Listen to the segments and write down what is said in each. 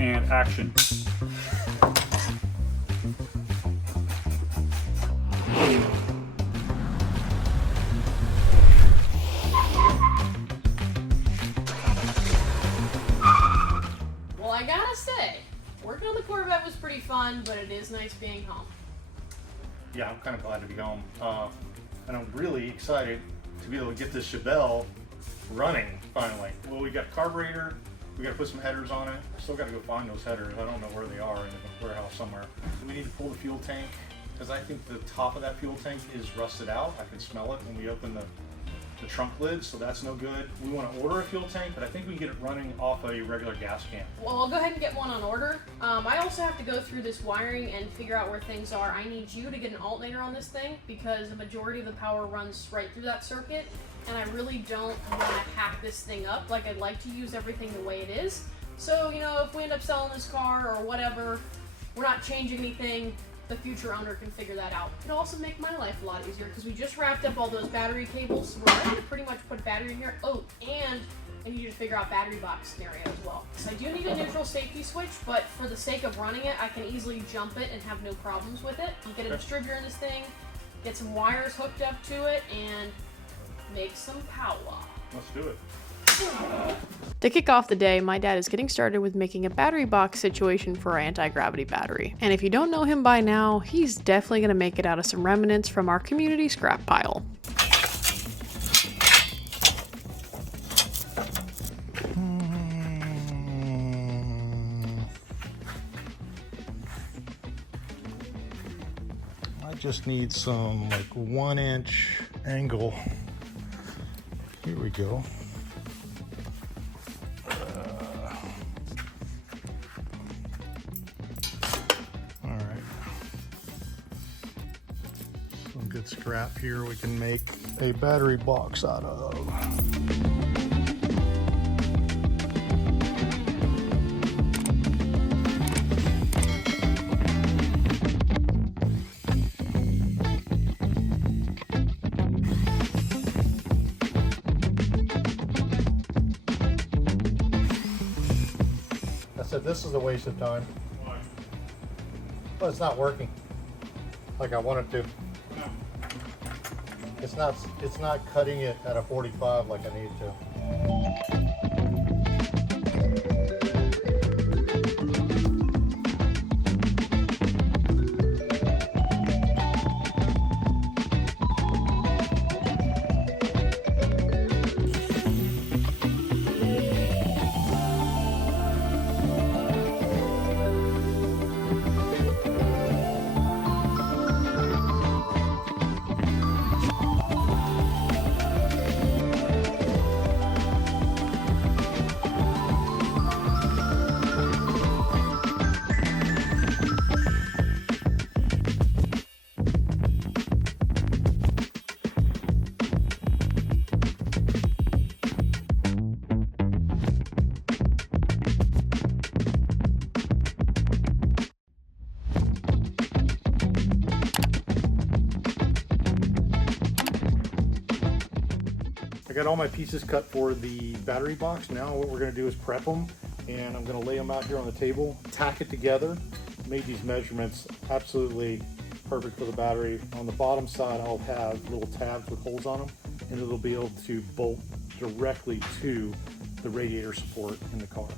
and action. Well, I gotta say, working on the Corvette was pretty fun, but it is nice being home. Yeah, I'm kind of glad to be home. And I'm really excited to be able to get this Chevelle running finally. Well, we got carburetor, we got to put some headers on it. Still got to go find those headers. I don't know where they are in the warehouse somewhere. We need to pull the fuel tank because I think the top of that fuel tank is rusted out. I can smell it when we open the trunk lid, so that's no good. We want to order a fuel tank, but I think we can get it running off a regular gas can. Well, I'll go ahead and get one on order. I also have to go through this wiring and figure out where things are. I need you to get an alternator on this thing because the majority of the power runs right through that circuit, and I really don't want to hack this thing up. Like, I'd like to use everything the way it is. So, you know, if we end up selling this car or whatever, we're not changing anything. The future owner can figure that out. It'll also make my life a lot easier because we just wrapped up all those battery cables. So we're ready to pretty much put a battery in here. Oh, and I need you to figure out battery box scenario as well. So I do need a neutral safety switch, but for the sake of running it, I can easily jump it and have no problems with it. I'll get a distributor in this thing, get some wires hooked up to it, and make some power. Let's do it. To kick off the day, my dad is getting started with making a battery box situation for our anti-gravity battery. And if you don't know him by now, he's definitely going to make it out of some remnants from our community scrap pile. I just need some like 1-inch angle. Here we go. Good scrap here we can make a battery box out of. I said this is a waste of time. Why? Well, it's not working like I want it to. It's not cutting it at a 45 like I need to. I got all my pieces cut for the battery box. Now what we're going to do is prep them, and I'm going to lay them out here on the table, tack it together. Made these measurements absolutely perfect for the battery. On the bottom side I'll have little tabs with holes on them, and it'll be able to bolt directly to the radiator support in the car.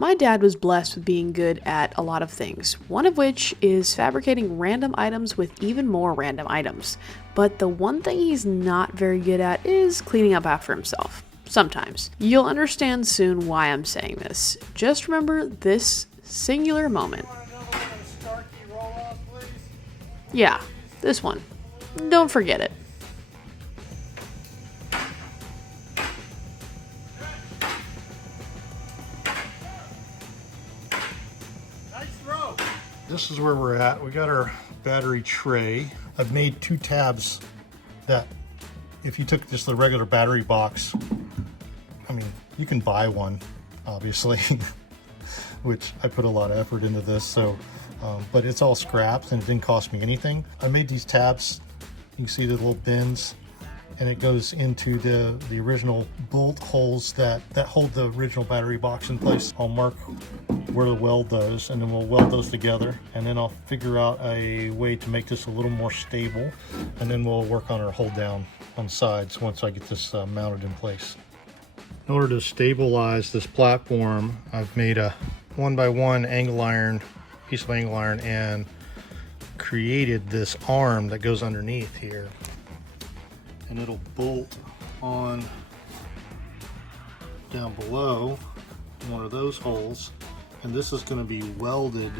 My dad was blessed with being good at a lot of things, one of which is fabricating random items with even more random items. But the one thing he's not very good at is cleaning up after himself. Sometimes. You'll understand soon why I'm saying this. Just remember this singular moment. Yeah, this one. Don't forget it. This is where we're at. We got our battery tray. I've made 2 tabs that if you took just the regular battery box, I mean, you can buy one, obviously, which I put a lot of effort into this, so, but it's all scraps and it didn't cost me anything. I made these tabs. You can see the little bins, and it goes into the original bolt holes that hold the original battery box in place. I'll mark where to weld those, and then we'll weld those together, and then I'll figure out a way to make this a little more stable, and then we'll work on our hold down on sides once I get this mounted in place. In order to stabilize this platform, I've made a 1x1 angle iron, piece of angle iron, and created this arm that goes underneath here, and it'll bolt on down below one of those holes, and this is going to be welded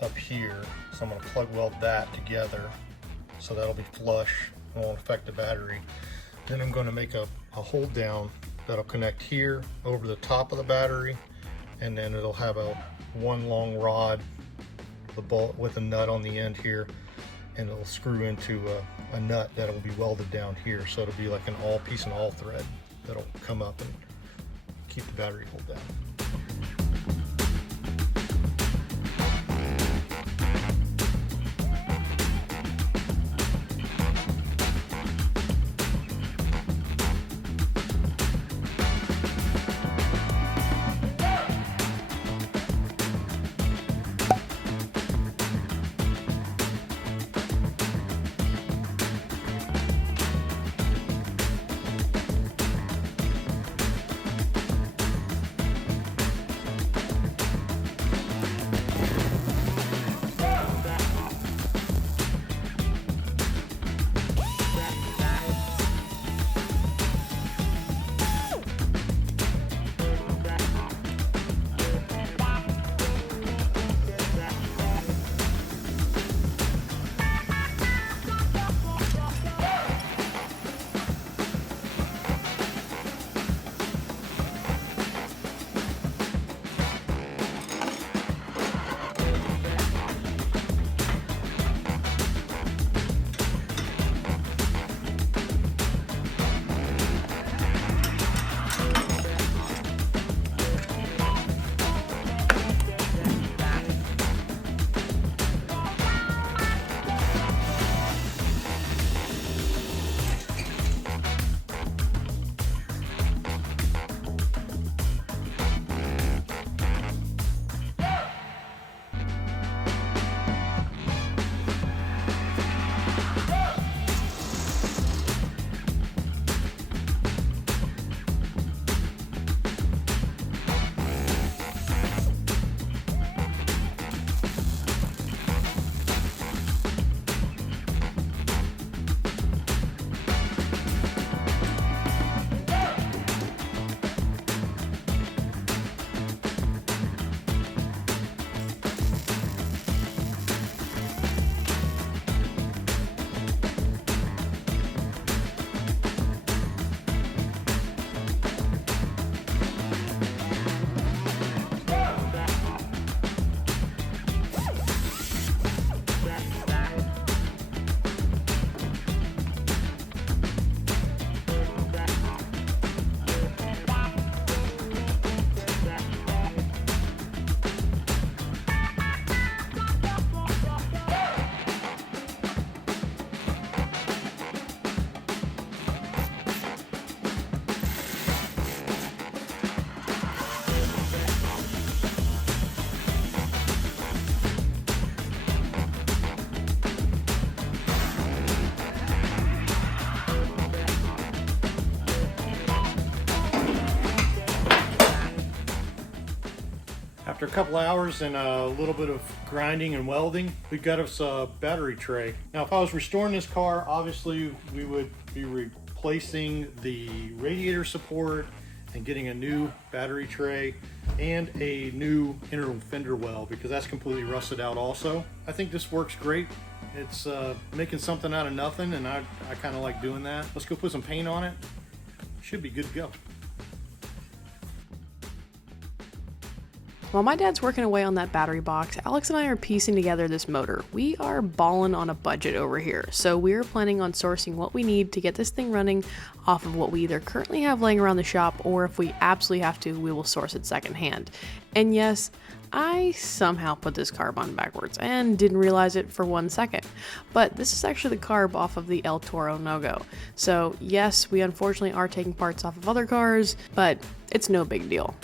up here, so I'm going to plug weld that together so that'll be flush and won't affect the battery. Then I'm going to make a hold down that'll connect here over the top of the battery, and then it'll have one long rod, the bolt with a nut on the end here, and it'll screw into a nut that'll be welded down here, so it'll be like an all piece and all thread that'll come up and keep the battery hold down. After a couple hours and a little bit of grinding and welding, we got us a battery tray. Now, if I was restoring this car, obviously we would be replacing the radiator support and getting a new battery tray and a new inner fender well, because that's completely rusted out also. I think this works great. It's making something out of nothing, and I kind of like doing that. Let's go put some paint on it. Should be good to go. While my dad's working away on that battery box, Alex and I are piecing together this motor. We are balling on a budget over here, so we're planning on sourcing what we need to get this thing running off of what we either currently have laying around the shop, or if we absolutely have to, we will source it secondhand. And yes, I somehow put this carb on backwards and didn't realize it for 1 second. But this is actually the carb off of the El Toro No-Go. So yes, we unfortunately are taking parts off of other cars, but it's no big deal.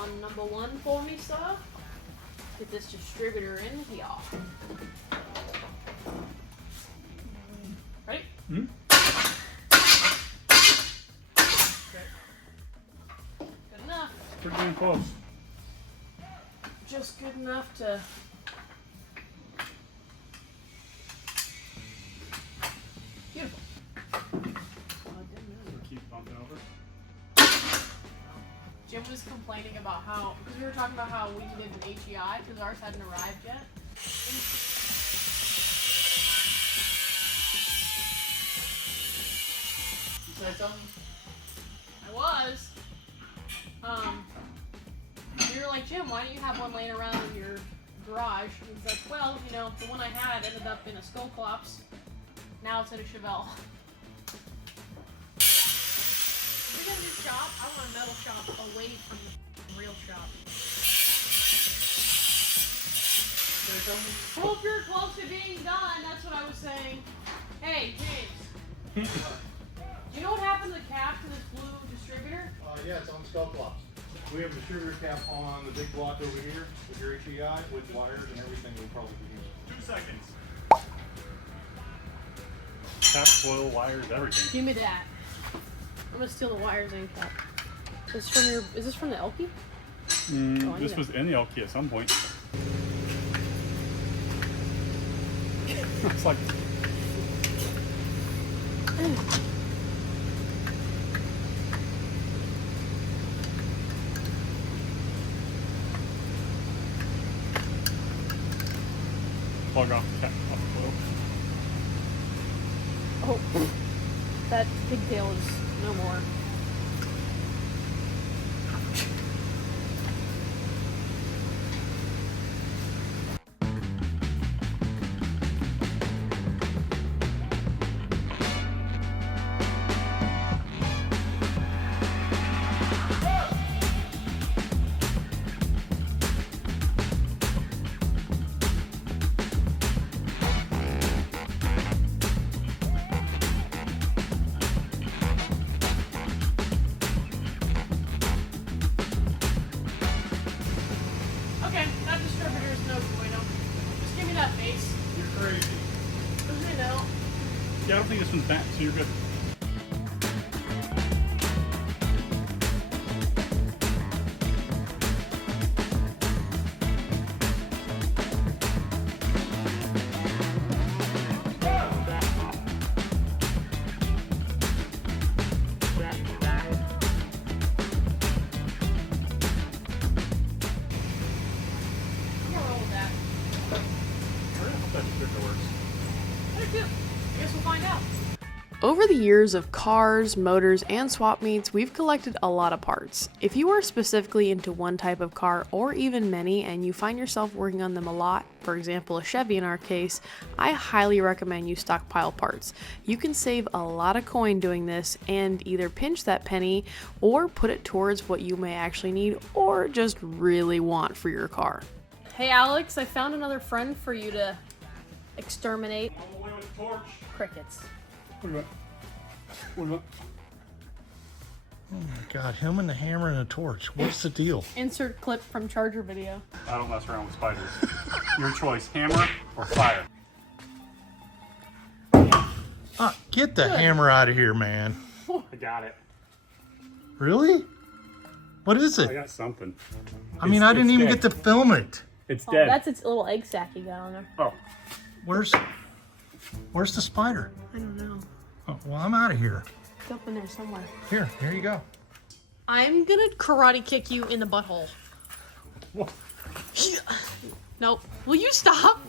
On number 1 for me, sir. Get this distributor in here. Ready? Hmm? Okay. Good enough. Pretty damn close. Just good enough to. Beautiful. Keep bumping over. Jim was complaining about how, because we were talking about how we needed an HEI because ours hadn't arrived yet. You said something? I was. We were like, Jim, why don't you have one laying around in your garage? And he's like, well, you know, the one I had ended up in a Skullclops. Now it's in a Chevelle. We're gonna do shop. I want a metal shop away from the real shop. Hope you're close to being done. That's what I was saying. Hey, James. Do you know what happened to the cap to this blue distributor? Yeah, it's on Skullclops. We have a distributor cap on the big block over here with your HEI, with wires and everything we'll probably be using. 2 seconds. Cap, coil, wires, everything. Give me that. I'm gonna steal the wires and cap. Is this from the Elkie? This was in the Elkie at some point. It's like plug off the cap off the coil. Oh, that pigtail is no more. Yeah, I don't think this one's back, so you're good. Over the years of cars, motors, and swap meets, we've collected a lot of parts. If you are specifically into one type of car or even many and you find yourself working on them a lot, for example a Chevy in our case, I highly recommend you stockpile parts. You can save a lot of coin doing this and either pinch that penny or put it towards what you may actually need or just really want for your car. Hey Alex, I found another friend for you to exterminate. On the way with the torch. Crickets. What about? What about? Oh my God, him and the hammer and the torch. What's the deal? Insert clip from Charger video. I don't mess around with spiders. Your choice, hammer or fire. Get the hammer out of here, man. I got it. Really? What is I it? got something. I mean, I didn't even dead. get to film it. It's Oh, dead. that's its little egg sac you got on there. Oh. Where's the spider? I don't know. Oh, well, I'm out of here. It's up in there somewhere. Here you go. I'm gonna karate kick you in the butthole. What? Nope. Will you stop?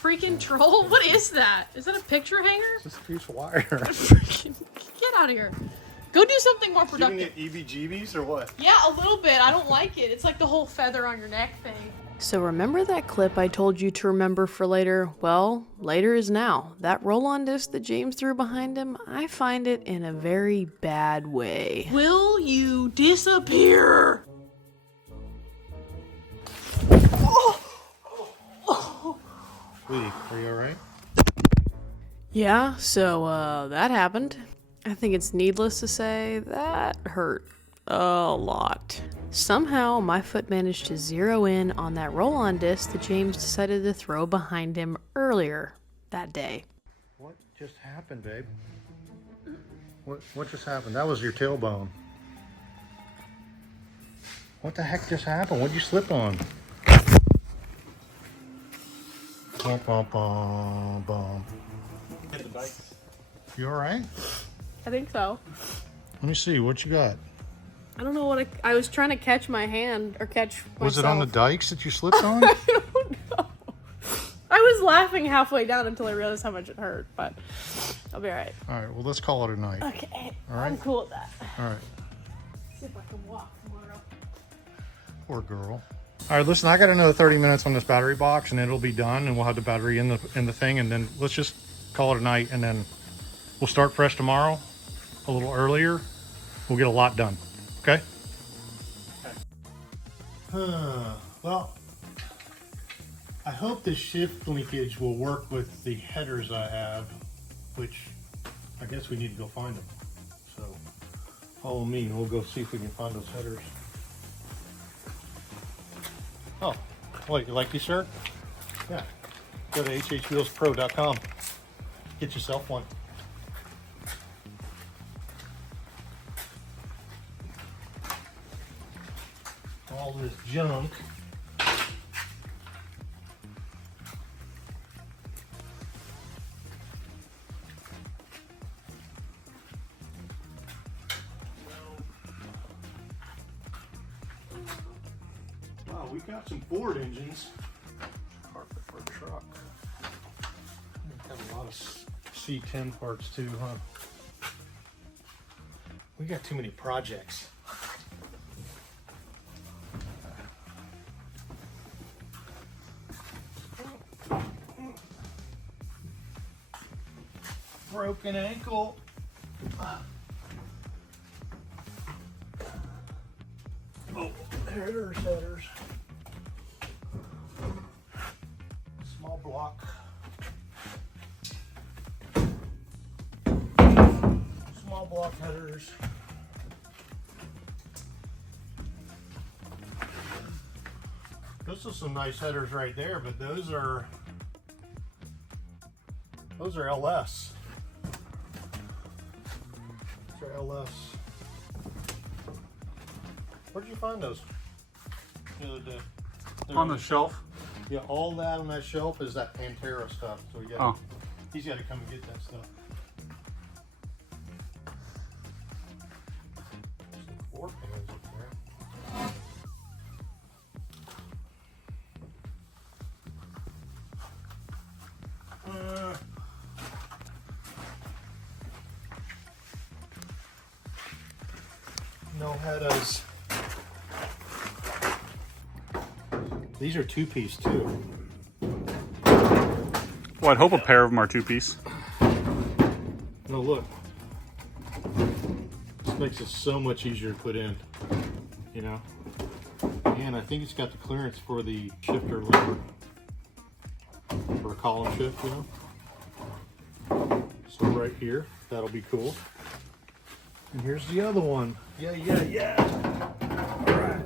Freaking troll. What is that? Is that a picture hanger? Just a piece of wire. Freaking get out of here. Go do something more Giving productive. it EBGBs or what? Yeah, a little bit. I don't like it. It's like the whole feather on your neck thing. So remember that clip I told you to remember for later? Well, later is now. That roll-on disc that James threw behind him, I find it in a very bad way. Will you disappear? Sweetie, are you alright? Yeah, so that happened. I think it's needless to say that hurt a lot. Somehow my foot managed to zero in on that roll-on disc that James decided to throw behind him earlier that day. What just happened, babe? What just happened? That was your tailbone. What the heck just happened? What'd you slip on? Bum, bum, bum, bum. You alright? I think so. Let me see, what you got? I don't know what I was trying to catch my hand or catch myself. Was it on the dikes that you slipped on? I don't know. I was laughing halfway down until I realized how much it hurt, but I'll be alright. Alright, well let's call it a night. Okay, All right. I'm cool with that. Alright. See if I can walk tomorrow. Poor girl. Alright, listen, I got another 30 minutes on this battery box and it'll be done and we'll have the battery in the thing and then let's just call it a night and then we'll start fresh tomorrow a little earlier. We'll get a lot done. Okay? Well, I hope this shift linkage will work with the headers I have, which I guess we need to go find them. So follow me and we'll go see if we can find those headers. Oh, what, you like these, sir? Yeah. Go to HHWheelsPro.com. Get yourself one. All this junk. Wow, we got some Ford engines. Carpet for a truck. We got a lot of C10 parts too, huh? We got too many projects. Broken ankle. Oh, headers. Small block. Small block headers. Those are some nice headers right there, but those are LS. Those are LS. Where'd you find those the other day? On the shelf. Yeah, all that on that shelf is that Pantera stuff. So we got he's got to come and get that stuff. There's some 4 pans up there. No headers. These are two-piece too. Well, I'd hope a pair of them are two-piece. No, look. This makes it so much easier to put in, you know? And I think it's got the clearance for the shifter lever. For a column shift, you know? So right here, that'll be cool. And here's the other one. Yeah. All right.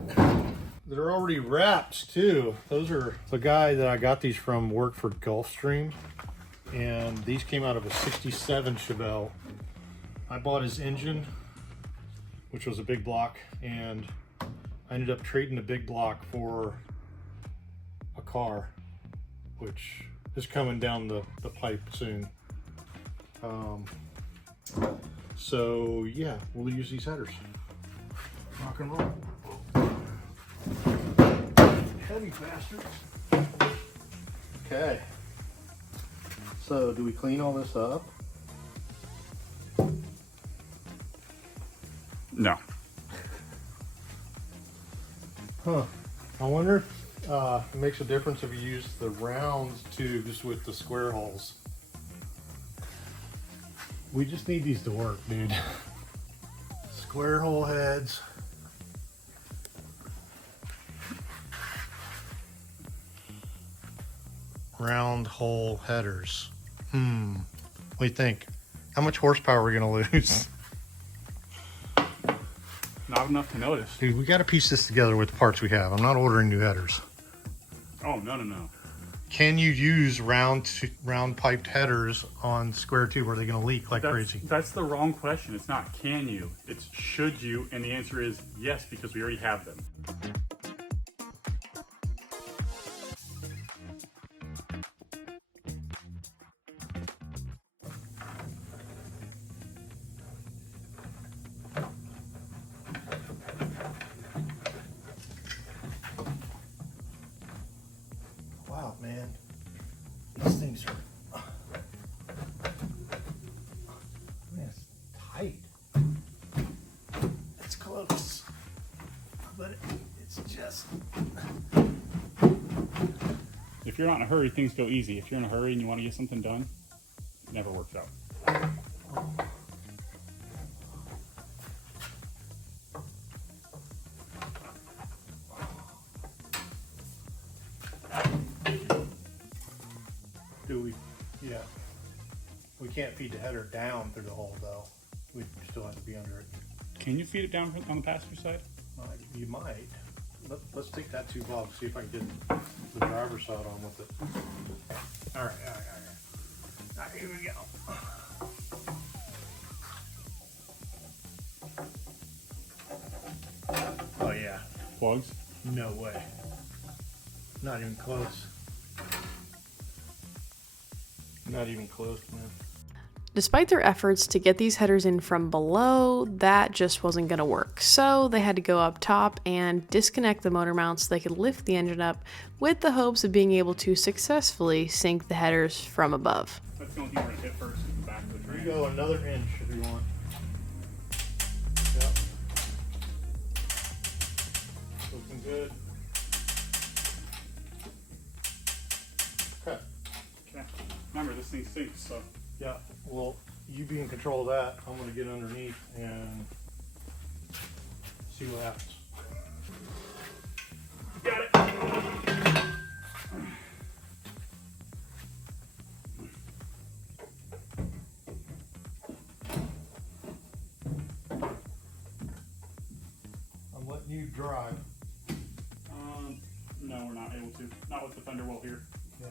They're already wrapped too. Those are the guy that I got these from worked for Gulfstream. And these came out of a 67 Chevelle. I bought his engine, which was a big block, and I ended up trading the big block for a car, which is coming down the pipe soon. So yeah, we'll use these headers. Rock and roll. Heavy bastards. Okay. So do we clean all this up? No. Huh. I wonder if it makes a difference if you use the round tubes with the square holes. We just need these to work, dude. Square hole heads. Round hole headers. What do you think? How much horsepower are we gonna lose? Not enough to notice. Dude, we gotta piece this together with the parts we have. I'm not ordering new headers. Oh, no. Can you use round piped headers on square tube? Or are they gonna leak like crazy? That's the wrong question. It's not can you, it's should you, and the answer is yes, because we already have them. Wow, man. These things are... Man, it's tight. It's close. But it's just... If you're not in a hurry, things go easy. If you're in a hurry and you want to get something done, it never works out. Yeah. We can't feed the header down through the hole though. We still have to be under it. Can you feed it down on the passenger side? You might. Let's take that tube off, see if I can get the driver's side on with it. All right. All right, here we go. Oh yeah. Plugs? No way. Not even close. Not even close, man. Despite their efforts to get these headers in from below, that just wasn't going to work. So they had to go up top and disconnect the motor mount so they could lift the engine up with the hopes of being able to successfully sink the headers from above. That's the only thing we're going to hit first is the back of the train. You go another inch if you want. Yep. Looking good. Okay. Okay. Remember, this thing sinks, so. Yeah, well, you be in control of that. I'm going to get underneath and see what happens. Got it. I'm letting you drive. No, we're not able to. Not with the fender well here. Yeah.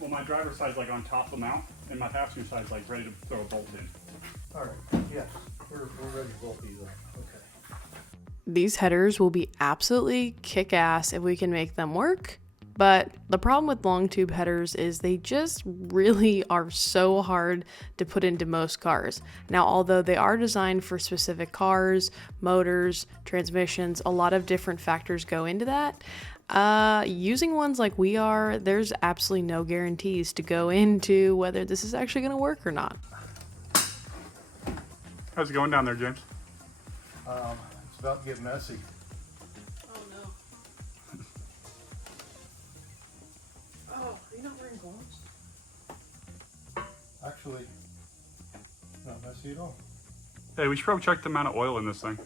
Well, my driver's side's like on top of the mount, and my passenger side's like ready to throw a bolt in. All right. Yes, we're ready to bolt these up. Okay. These headers will be absolutely kick-ass if we can make them work, But the problem with long tube headers is they just really are so hard to put into most cars. Now, although they are designed for specific cars, motors, transmissions, a lot of different factors go into that. Using ones like we are, there's absolutely no guarantees to go into whether this is actually going to work or not. How's it going down there, James? It's about to get messy. Oh no. Oh, are you not wearing gloves? Actually, not messy at all. Hey, we should probably check the amount of oil in this thing.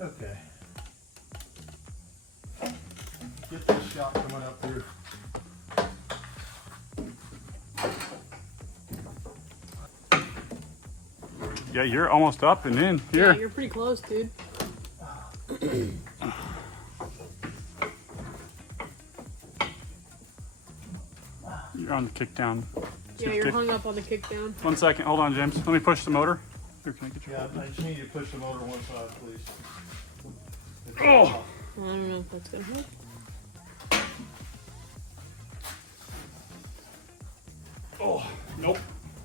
Okay. Get this shot coming up here. Yeah, you're almost up and in. Here. Yeah, you're pretty close, dude. You're on the kick down. Yeah, you're hung up on the kickdown. 1 second, hold on, James. Let me push the motor. Here, can I get your Yeah, I just need you to push the motor one side, please. Oh! I don't know if that's gonna help. Oh, nope.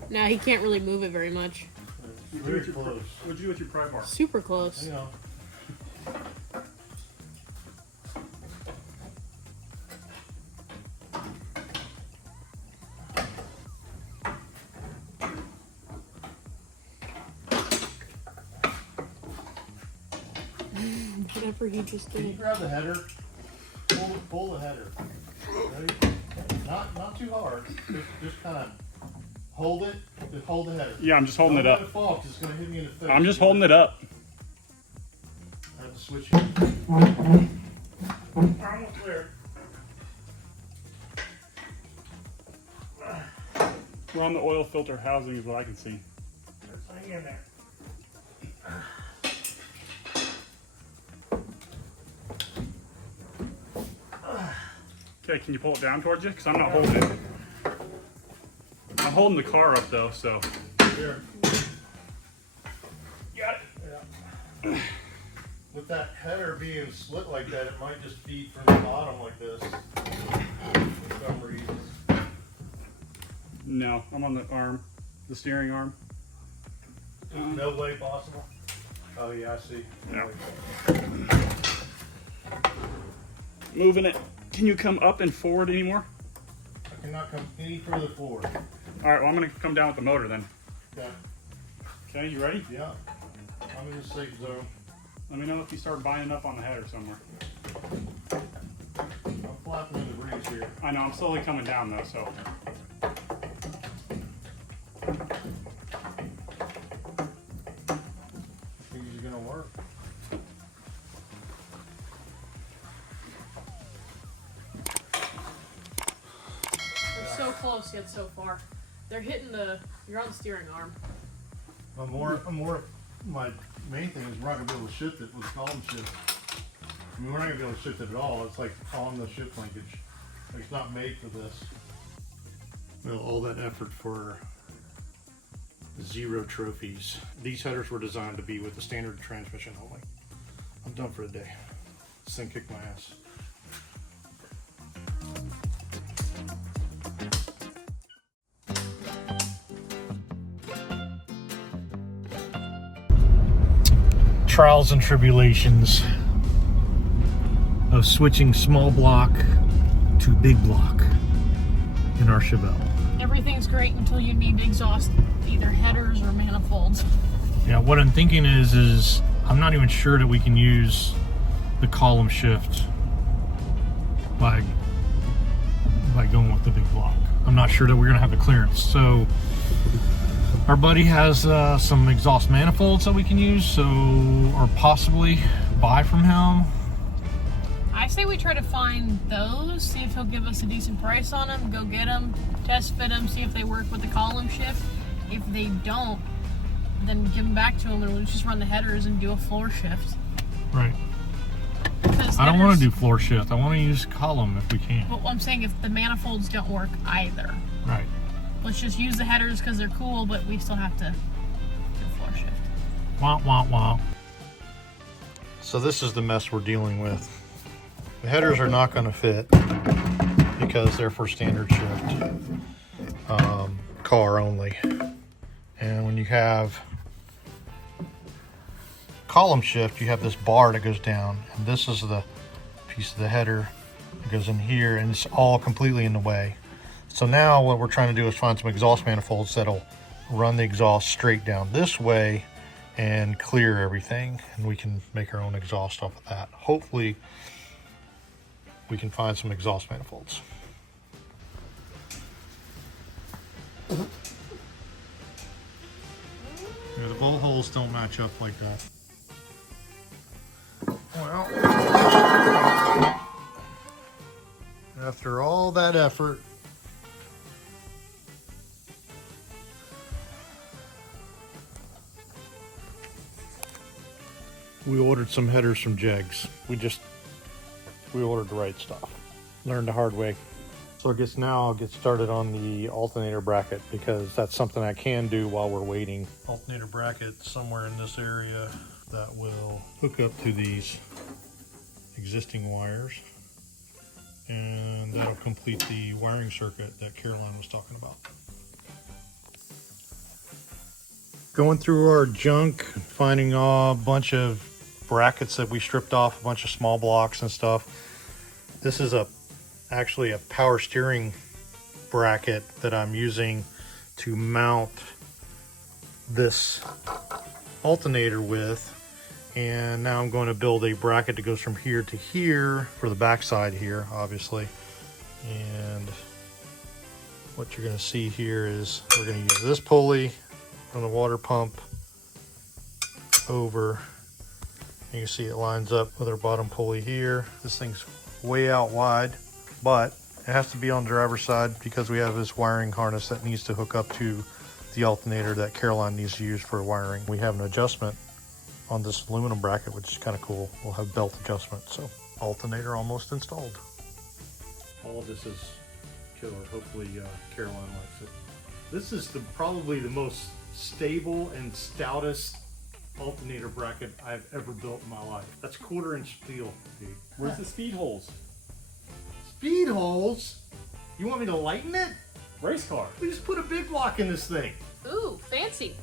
Nah, he can't really move it very much. Very close. What'd you do with your pry bar? Super close. You know. Whatever he just Can you did. grab the header? Pull the header. Ready? Not too hard. Just kind of hold it. Just hold the header. Yeah, I'm just holding Don't it let up. it fall, 'cause it's going to hit me in the face. I'm just holding it up. I have to switch it. Almost there. We're on the oil filter housing is what I can see. Just hang in there. Okay, can you pull it down towards you? Because I'm not holding it. I'm holding the car up though, so. Here. Got it. Yeah. With that header being split like that, it might just feed from the bottom like this. For some reason. No, I'm on the arm, the steering arm. No way possible. Oh yeah, I see. No. Moving it. Can you come up and forward anymore? I cannot come any further forward. All right, well, I'm going to come down with the motor then. Okay. Okay, you ready? Yeah. I'm in the safe zone. Let me know if you start binding up on the header somewhere. I'm flapping in the breeze here. I know, I'm slowly coming down though, so. Think it's gonna work. They're so close yet so far. They're hitting the. You're on the steering arm. I'm more. My main thing is we're not gonna be able to shift it with column shift. I mean, we're not gonna be able to shift it at all. It's like on the shift linkage. It's not made for this. Well, all that effort for 0 trophies. These headers were designed to be with the standard transmission only. I'm done for the day. This thing kicked my ass. Trials and tribulations of switching small block to big block in our Chevelle. Everything's great until you need exhaust, either headers or manifolds. Yeah, what I'm thinking is I'm not even sure that we can use the column shift by going with the big block. I'm not sure that we're gonna have the clearance. So our buddy has some exhaust manifolds that we can use, or possibly buy from him. I say we try to find those, see if he'll give us a decent price on them, go get them, test fit them, see if they work with the column shift. If they don't, then give them back to him and we'll just run the headers and do a floor shift. Right. Because I don't want to do floor shift. I want to use column if we can. Well, I'm saying if the manifolds don't work either. Right. Let's just use the headers because they're cool, but we still have to do floor shift. Wah, wah, wah. So this is the mess we're dealing with. The headers are not going to fit because they're for standard shift car only. And when you have column shift, you have this bar that goes down, and this is the piece of the header that goes in here, and it's all completely in the way. So now what we're trying to do is find some exhaust manifolds that'll run the exhaust straight down this way and clear everything, and we can make our own exhaust off of that. Hopefully we can find some exhaust manifolds. Yeah, the bowl holes don't match up like that. Well, after all that effort, we ordered some headers from Jegs. We ordered the right stuff. Learned the hard way. So I guess now I'll get started on the alternator bracket, because that's something I can do while we're waiting. Alternator bracket somewhere in this area that will hook up to these existing wires, and that'll complete the wiring circuit that Caroline was talking about. Going through our junk, finding a bunch of brackets that we stripped off, a bunch of small blocks and stuff. This is actually a power steering bracket that I'm using to mount this alternator with, and now I'm going to build a bracket that goes from here to here for the backside here, obviously. And what you're going to see here is we're going to use this pulley from the water pump over. You can see it lines up with our bottom pulley here. This thing's way out wide, but it has to be on the driver's side because we have this wiring harness that needs to hook up to the alternator that Caroline needs to use for wiring. We have an adjustment on this aluminum bracket, which is kind of cool. We'll have belt adjustment. So alternator almost installed. All of this is killer. Hopefully Caroline likes it. This is probably the most stable and stoutest alternator bracket I've ever built in my life. That's 1/4 inch steel, dude. Where's the speed holes? Speed holes? You want me to lighten it? Race car. We just put a big block in this thing. Ooh, fancy.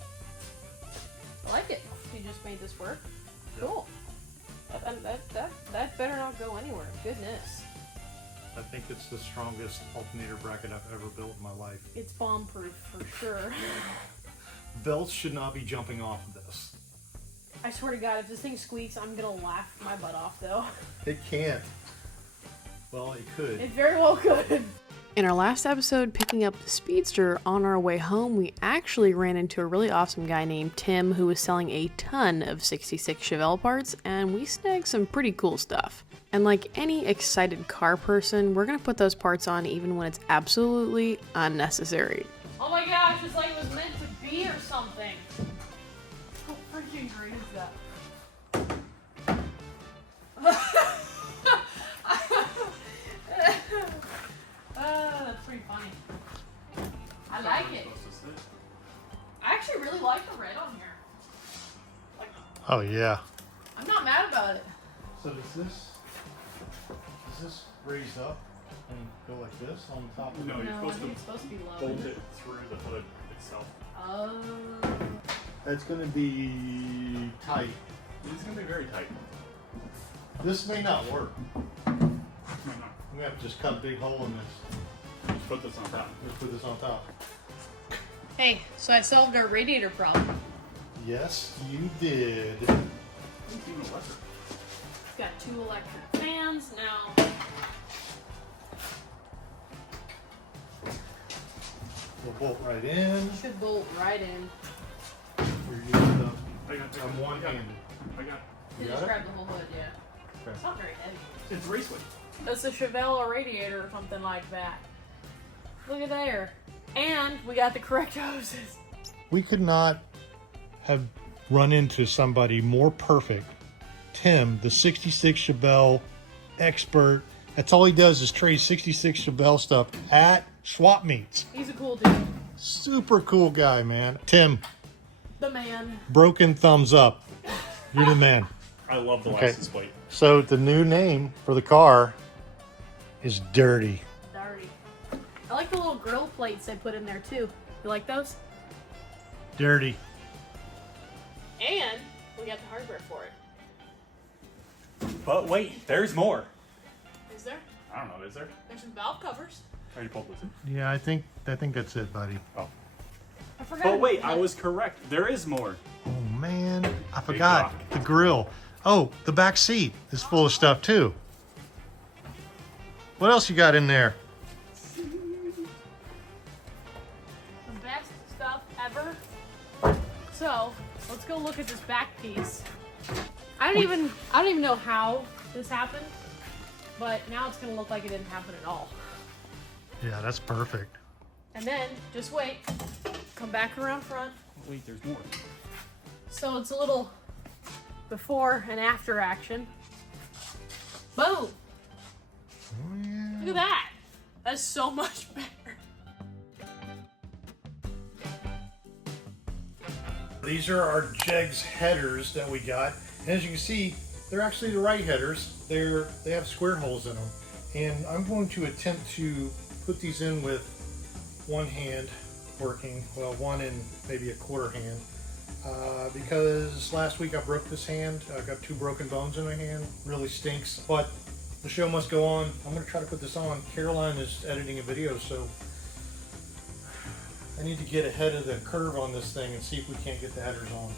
I like it. You just made this work. Cool. That better not go anywhere. Goodness. I think it's the strongest alternator bracket I've ever built in my life. It's bomb-proof for sure. Belts should not be jumping off of this. I swear to God, if this thing squeaks, I'm gonna laugh my butt off, though. It can't. Well, it could. It very well could. In our last episode, picking up the Speedster, on our way home, we actually ran into a really awesome guy named Tim who was selling a ton of 66 Chevelle parts, and we snagged some pretty cool stuff. And like any excited car person, we're gonna put those parts on even when it's absolutely unnecessary. Oh my gosh, it's like it was meant to be or something. How freaking great is that? That's pretty funny. I like it. I actually really like the red on here. Like, Oh yeah. I'm not mad about it. So does this raise up and go like this on top of No, it? you're No, I supposed think to it's supposed to be low. bolt it through the hood itself. Oh. It's going to be tight. It's going to be very tight. This may not work. No. We have to just cut a big hole in this. Just put this on top. Let's put this on top. Hey, so I solved our radiator problem. Yes, you did. It's even electric. Got 2 electric fans now. We'll bolt right in. Should bolt right in. We're using the, I got I'm one-handed. I got You You just got it? grab the whole hood, yeah. Okay. It's not very heavy. It's raceway. That's a Chevelle radiator or something like that. Look at there. And we got the correct hoses. We could not have run into somebody more perfect. Tim, the 66 Chevelle expert. That's all he does is trade 66 Chevelle stuff at swap meets. He's a cool dude. Super cool guy, man. Tim, The man. broken thumbs up. You're the man. I love the Okay. license plate. So the new name for the car is Dirty. Dirty. I like the little grill plates they put in there too. You like those? Dirty. And we got the hardware for it. But wait, there's more. Is there? I don't know, is there? There's some valve covers. How do you pull this in? Yeah, I think that's it, buddy. Oh. I forgot. But wait, I was correct. There is more. Oh man, I forgot rock. the grill. Oh, the back seat is full of stuff too. What else you got in there? The best stuff ever. So let's go look at this back piece. I don't even know how this happened, but now it's gonna look like it didn't happen at all. Yeah, that's perfect. And then just wait, come back around front. Wait, there's more. So it's a little before and after action. Boom! Oh, yeah. Look at that. That's so much better. These are our Jegs headers that we got. And as you can see, they're actually the right headers. They have square holes in them. And I'm going to attempt to put these in with one hand working, well, one and maybe a quarter hand. Because last week I broke this hand. I got 2 broken bones in my hand. Really stinks. But the show must go on. I'm going to try to put this on. Caroline is editing a video, so I need to get ahead of the curve on this thing and see if we can't get the headers on.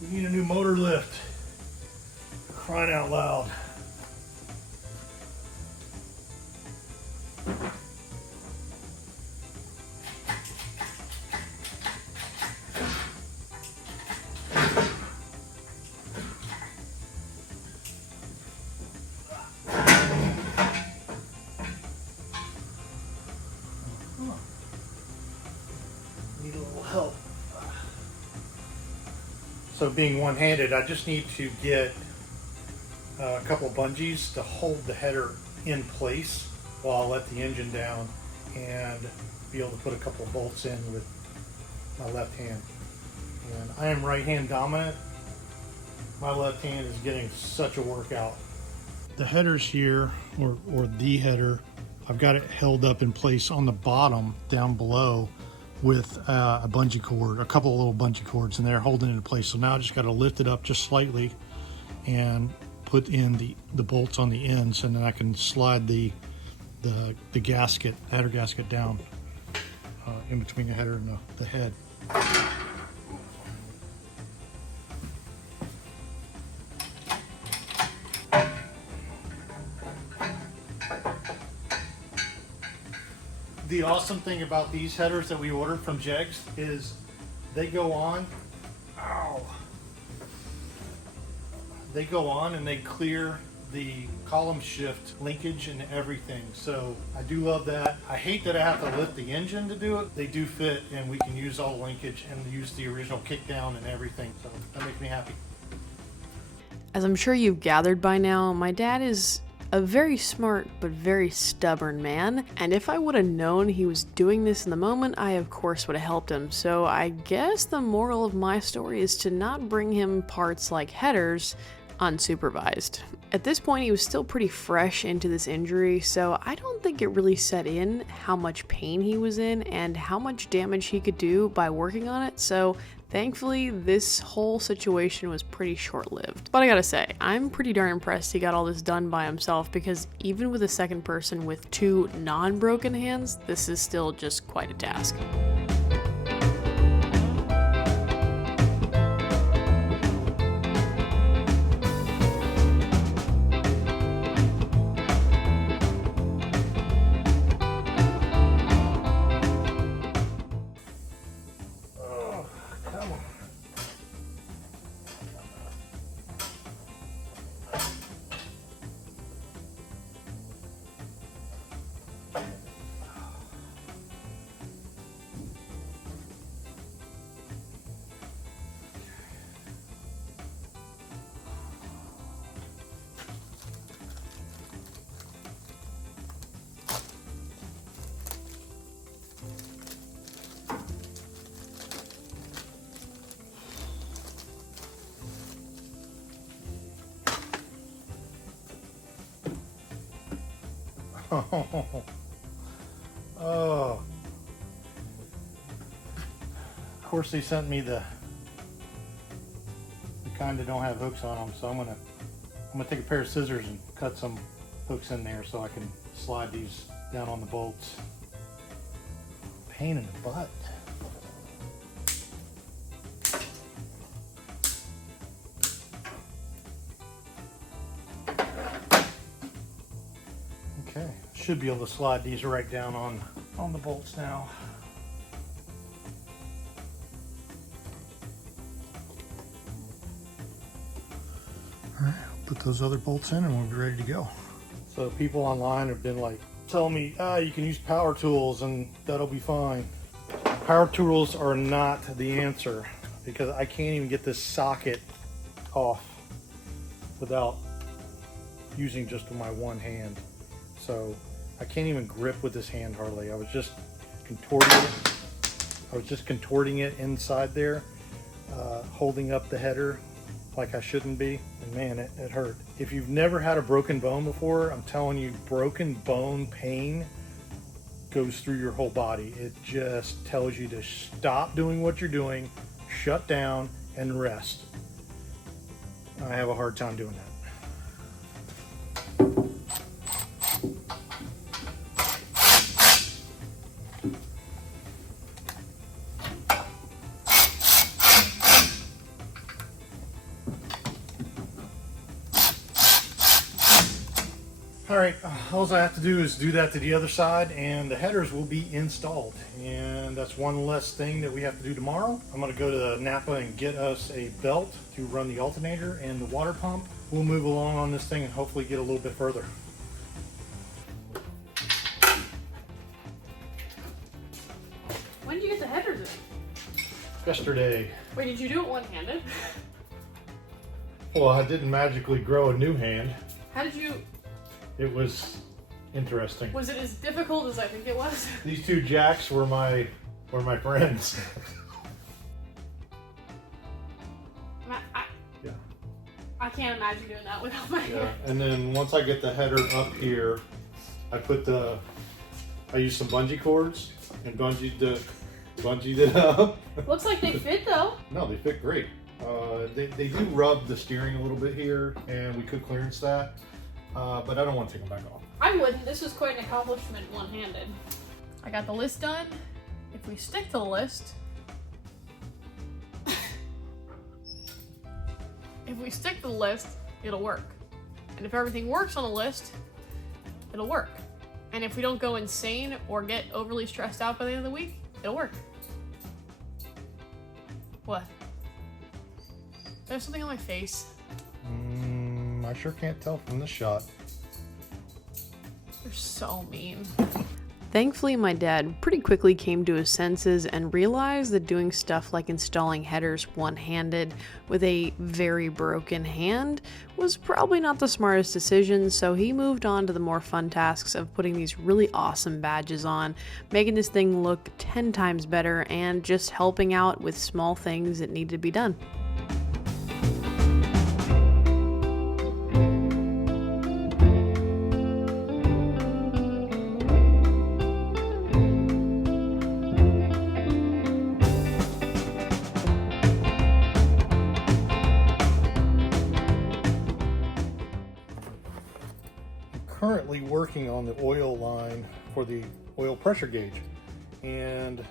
We need a new motor lift. Crying out loud. Need a little help. So being one-handed, I just need to get a couple of bungees to hold the header in place while I let the engine down and be able to put a couple of bolts in with my left hand. And I am right hand dominant. My left hand is getting such a workout. The headers here, or the header, I've got it held up in place on the bottom down below with a bungee cord, a couple of little bungee cords, and they're holding it in place. So now I just got to lift it up just slightly and put in the bolts on the ends, and then I can slide the gasket, header gasket down in between the header and the head. The awesome thing about these headers that we ordered from Jegs is they go on, they go on and they clear the column shift linkage and everything. So I do love that. I hate that I have to lift the engine to do it. They do fit, and we can use all the linkage and use the original kick down and everything. So that makes me happy. As I'm sure you've gathered by now, my dad is a very smart but very stubborn man, and if I would have known he was doing this in the moment, I of course would have helped him. So I guess the moral of my story is to not bring him parts like headers unsupervised. At this point, he was still pretty fresh into this injury, so I don't think it really set in how much pain he was in and how much damage he could do by working on it. So thankfully, this whole situation was pretty short-lived. But I gotta say, I'm pretty darn impressed he got all this done by himself, because even with a second person with 2 non-broken hands, this is still just quite a task. Oh. Of course they sent me the kind that don't have hooks on them, so I'm gonna take a pair of scissors and cut some hooks in there so I can slide these down on the bolts. Pain in the butt. Okay, should be able to slide these right down on the bolts now. All right, put those other bolts in and we'll be ready to go. So people online have been like telling me, you can use power tools and that'll be fine. Power tools are not the answer because I can't even get this socket off without using just my one hand. So I can't even grip with this hand hardly. I was just contorting it inside there, holding up the header like I shouldn't be, and man, it hurt. If you've never had a broken bone before, I'm telling you, broken bone pain goes through your whole body. It just tells you to stop doing what you're doing, shut down, and rest. I have a hard time doing that. All right, all I have to do is do that to the other side and the headers will be installed. And that's one less thing that we have to do tomorrow. I'm gonna go to Napa and get us a belt to run the alternator and the water pump. We'll move along on this thing and hopefully get a little bit further. When did you get the headers in? Yesterday. Wait, did you do it one-handed? Well, I didn't magically grow a new hand. How did you... It was interesting. Was it as difficult as I think it was? These two jacks were my friends. Yeah. I can't imagine doing that without my hand. And then once I get the header up here, I used some bungee cords and bungeed it up. Looks like they fit though. No, they fit great. They do rub the steering a little bit here, and we could clearance that. But I don't want to take them back off. I wouldn't. This was quite an accomplishment one-handed. I got the list done. If we stick to the list... if we stick to the list, it'll work. And if everything works on the list, it'll work. And if we don't go insane or get overly stressed out by the end of the week, it'll work. What? There's something on my face. I sure can't tell from this shot. You're so mean. Thankfully, my dad pretty quickly came to his senses and realized that doing stuff like installing headers one-handed with a very broken hand was probably not the smartest decision, so he moved on to the more fun tasks of putting these really awesome badges on, making this thing look 10 times better, and just helping out with small things that needed to be done. Currently working on the oil line for the oil pressure gauge, and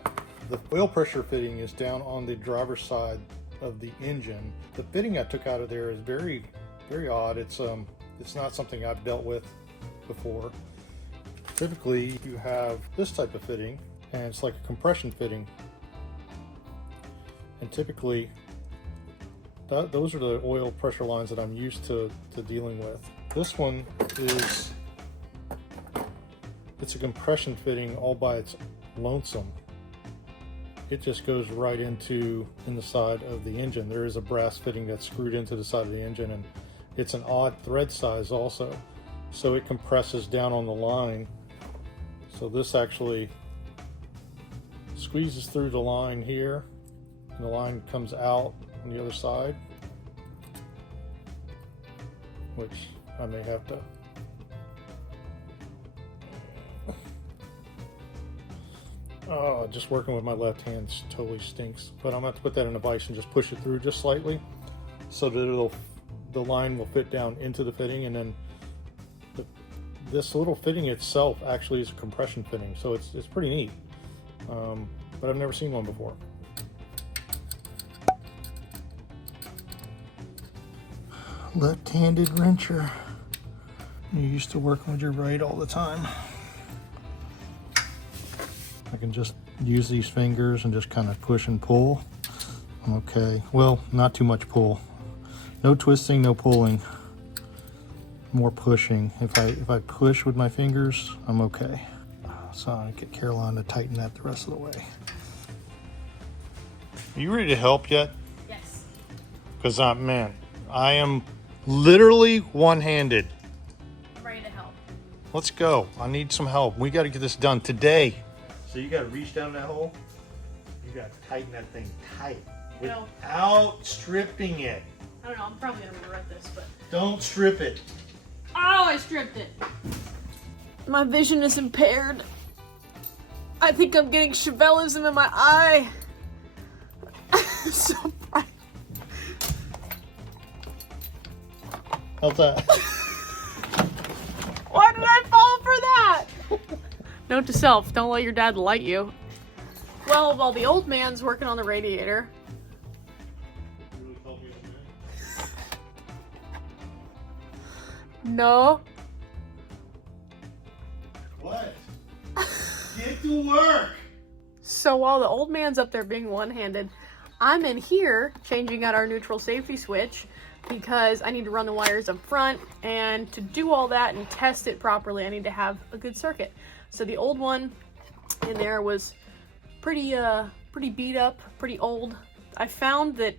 the oil pressure fitting is down on the driver's side of the engine. The fitting I took out of there is very odd. It's not something I've dealt with before. Typically you have this type of fitting and it's like a compression fitting, and typically those are the oil pressure lines that I'm used to dealing with. This one it's a compression fitting all by its lonesome. It just goes right in the side of the engine. There is a brass fitting that's screwed into the side of the engine, and it's an odd thread size also. So it compresses down on the line. So this actually squeezes through the line here, and the line comes out on the other side, which I may have to Oh, just working with my left hand totally stinks. But I'm gonna have to put that in a vise and just push it through just slightly, so that the line will fit down into the fitting, and then this little fitting itself actually is a compression fitting, so it's pretty neat. But I've never seen one before. Left-handed wrencher. You're used to working with your right all the time. I can just use these fingers and just kind of push and pull. Okay, well, not too much pull. No twisting, no pulling. More pushing. If I push with my fingers, I'm okay. So I get Caroline to tighten that the rest of the way. Are you ready to help yet? Yes. Because man, I am literally one-handed. I'm ready to help. Let's go. I need some help. We got to get this done today. So you got to reach down that hole. You got to tighten that thing tight without stripping it. I don't know, I'm probably gonna regret this, but... Don't strip it. Oh, I stripped it! My vision is impaired. I think I'm getting Chevellism in my eye. So bright. How's that? Why did I fall for that? Note to self, don't let your dad light you. Well, while the old man's working on the radiator. No. What? Get to work! So while the old man's up there being one-handed, I'm in here changing out our neutral safety switch because I need to run the wires up front, and to do all that and test it properly, I need to have a good circuit. So the old one in there was pretty beat up, pretty old. I found that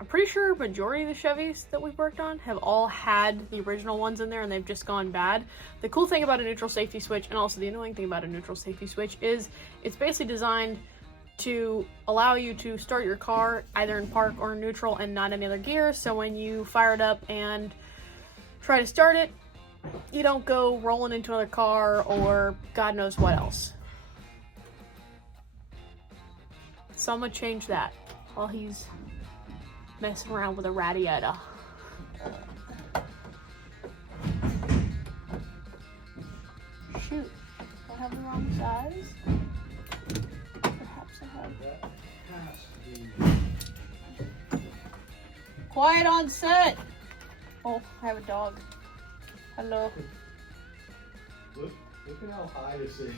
I'm pretty sure a majority of the Chevys that we've worked on have all had the original ones in there and they've just gone bad. The cool thing about a neutral safety switch, and also the annoying thing about a neutral safety switch, is it's basically designed to allow you to start your car either in park or in neutral and not any other gear. So when you fire it up and try to start it, you don't go rolling into another car or God knows what else. So I'm gonna change that while he's messing around with a radiator. Shoot, I have the wrong size. Perhaps I have. Quiet on set. Oh, I have a dog. Hello. Look at how high this is.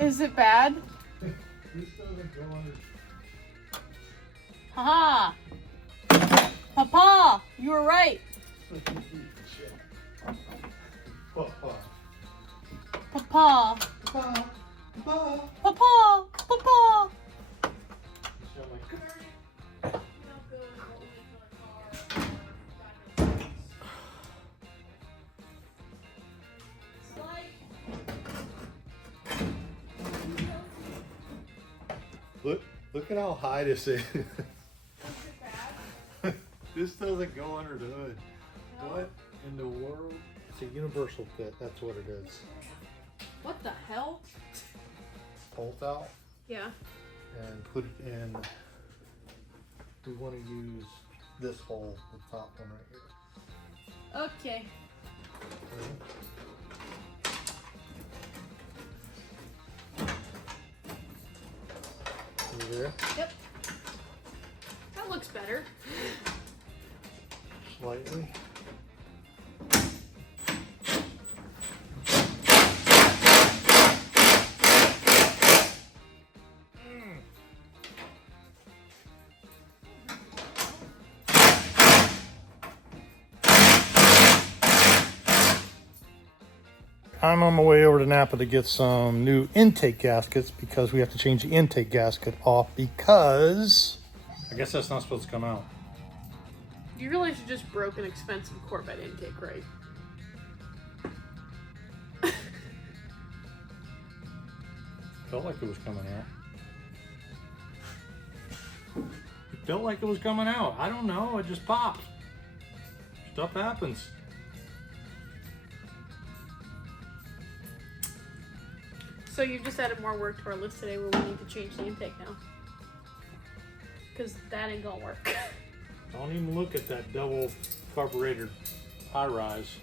Is it bad? This doesn't go under. Haha! Papa, you were right. Papa. Papa. Papa. Papa. Papa. Papa. Look at how high this is. This doesn't go under the hood. No. What in the world? It's a universal fit, that's what it is. What the hell? Bolt out Yeah. and put it in. We want to use this hole, the top one right here. Okay. You there? Yep. That looks better. Slightly. I'm on my way over to Napa to get some new intake gaskets because we have to change the intake gasket off because I guess that's not supposed to come out. You realize you just broke an expensive Corvette intake, right? Felt like it was coming out. It felt like it was coming out. I don't know. It just popped. Stuff happens. So you've just added more work to our list today where we need to change the intake now. Because that ain't gonna work. Don't even look at that double carburetor high rise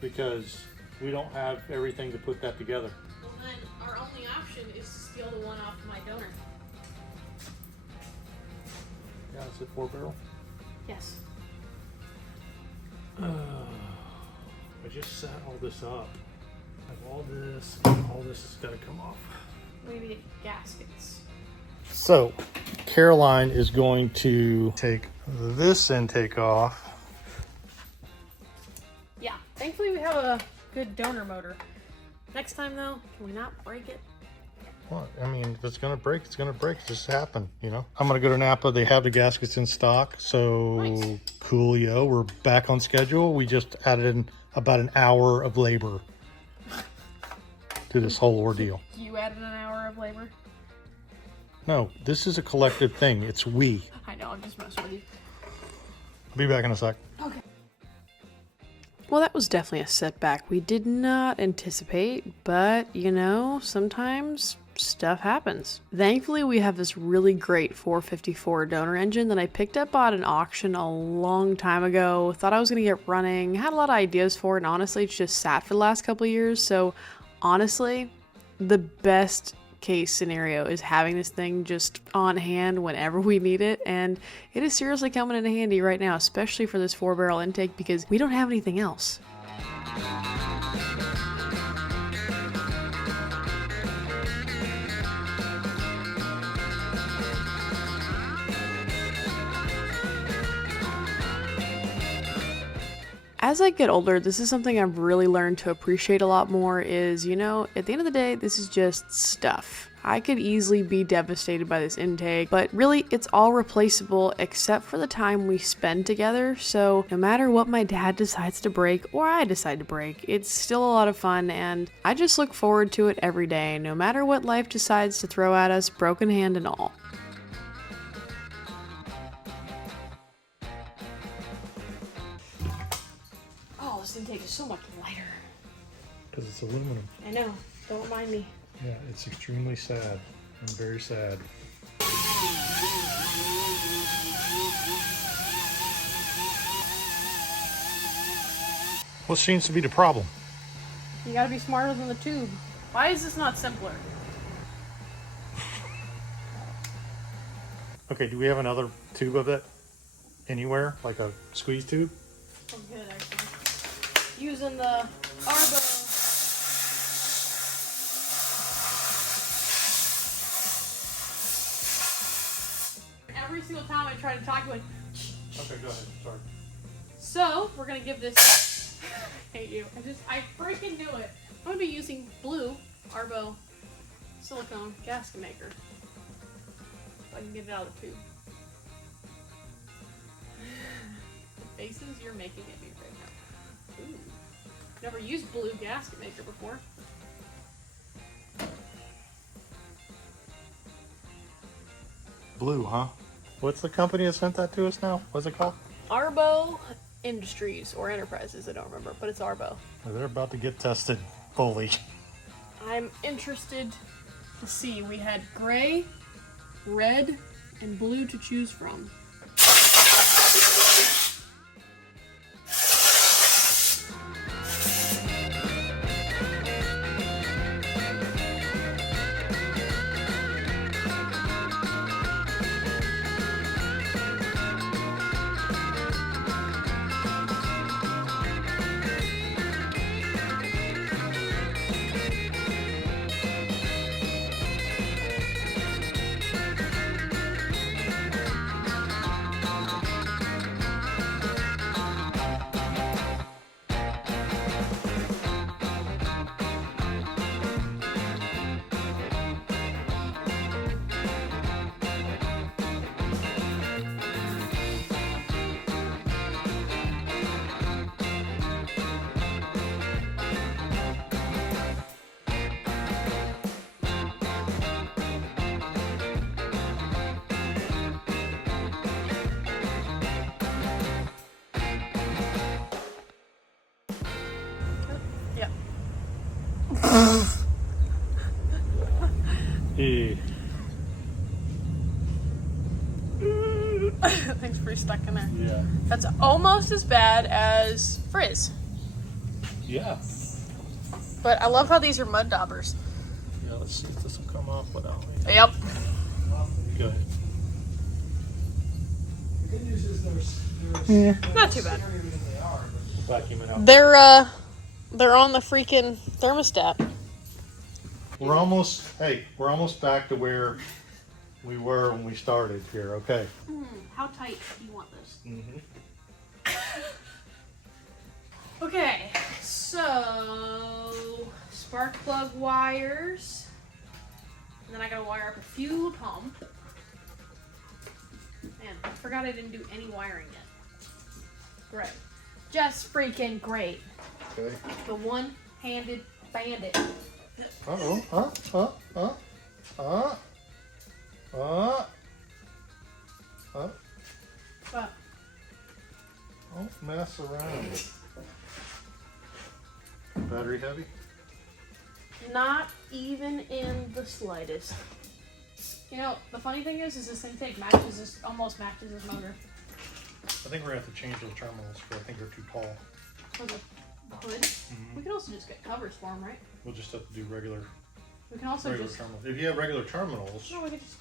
because we don't have everything to put that together. Well then, our only option is to steal the one off my donor. Yeah, it's a 4-barrel. Yes. I just set all this up. I have all this has got to come off. Maybe get gaskets. So, Caroline is going to take this intake off. Yeah, thankfully we have a good donor motor. Next time though, can we not break it? Well, I mean, if it's gonna break, it's gonna break. It just happened, you know. I'm gonna go to Napa. They have the gaskets in stock, so Nice. Coolio. We're back on schedule. We just added in about an hour of labor to this whole ordeal. You added an hour of labor? No, this is a collective thing. It's we. I know, I'm just messing with you. I'll be back in a sec. Okay. Well, that was definitely a setback we did not anticipate, but you know, sometimes stuff happens. Thankfully, we have this really great 454 donor engine that I picked up at an auction a long time ago. Thought I was gonna get running, had a lot of ideas for it, and honestly, it's just sat for the last couple of years. So honestly, the best case scenario is having this thing just on hand whenever we need it, and it is seriously coming in handy right now, especially for this 4-barrel intake because we don't have anything else. As I get older, this is something I've really learned to appreciate a lot more is, you know, at the end of the day, this is just stuff. I could easily be devastated by this intake, but really it's all replaceable except for the time we spend together. So no matter what my dad decides to break or I decide to break, it's still a lot of fun and I just look forward to it every day, no matter what life decides to throw at us, broken hand and all. Oh, this intake is so much lighter. Because it's aluminum. I know, don't mind me. Yeah, it's extremely sad. I'm very sad. What seems to be the problem? You gotta be smarter than the tube. Why is this not simpler? Okay, do we have another tube of it anywhere? Like a squeeze tube? I'm good, actually. Using the Arbo. Every single time I try to talk, you like. Okay, go ahead. Sorry. So we're gonna give this. I hate you. I freaking knew it. I'm gonna be using blue Arbo silicone gasket maker. If I can get it out of the tube. The faces you're making at me right now. Ooh. Never used blue gasket maker before. Blue, huh? What's the company that sent that to us now? What's it called? Arbo Industries or Enterprises, I don't remember, but it's Arbo. They're about to get tested fully. I'm interested to see. We had gray, red, and blue to choose from. Thing's pretty stuck in there. Yeah. That's almost as bad as frizz. Yeah. But I love how these are mud daubers. Yeah, let's see if this will come off without me. Yep. Go ahead. The good news is there's Not too bad. Vacuum it out. They're on the freaking thermostat. We're almost back to where we were when we started here, okay? How tight do you want this? Mm-hmm. Okay, so spark plug wires. And then I gotta wire up a fuel pump. Man, I forgot I didn't do any wiring yet. Great. Just freaking great. Okay. The one-handed bandit. Uh-oh. But Don't mess around. Battery heavy? not even in the slightest. You know, the funny thing is this thing almost matches his motor. I think we're gonna have to change those terminals because I think they're too tall. For the hood. We can also just get covers for them, right? We'll just have to do regular We can also just. terminals. If you have regular terminals, No, we can just.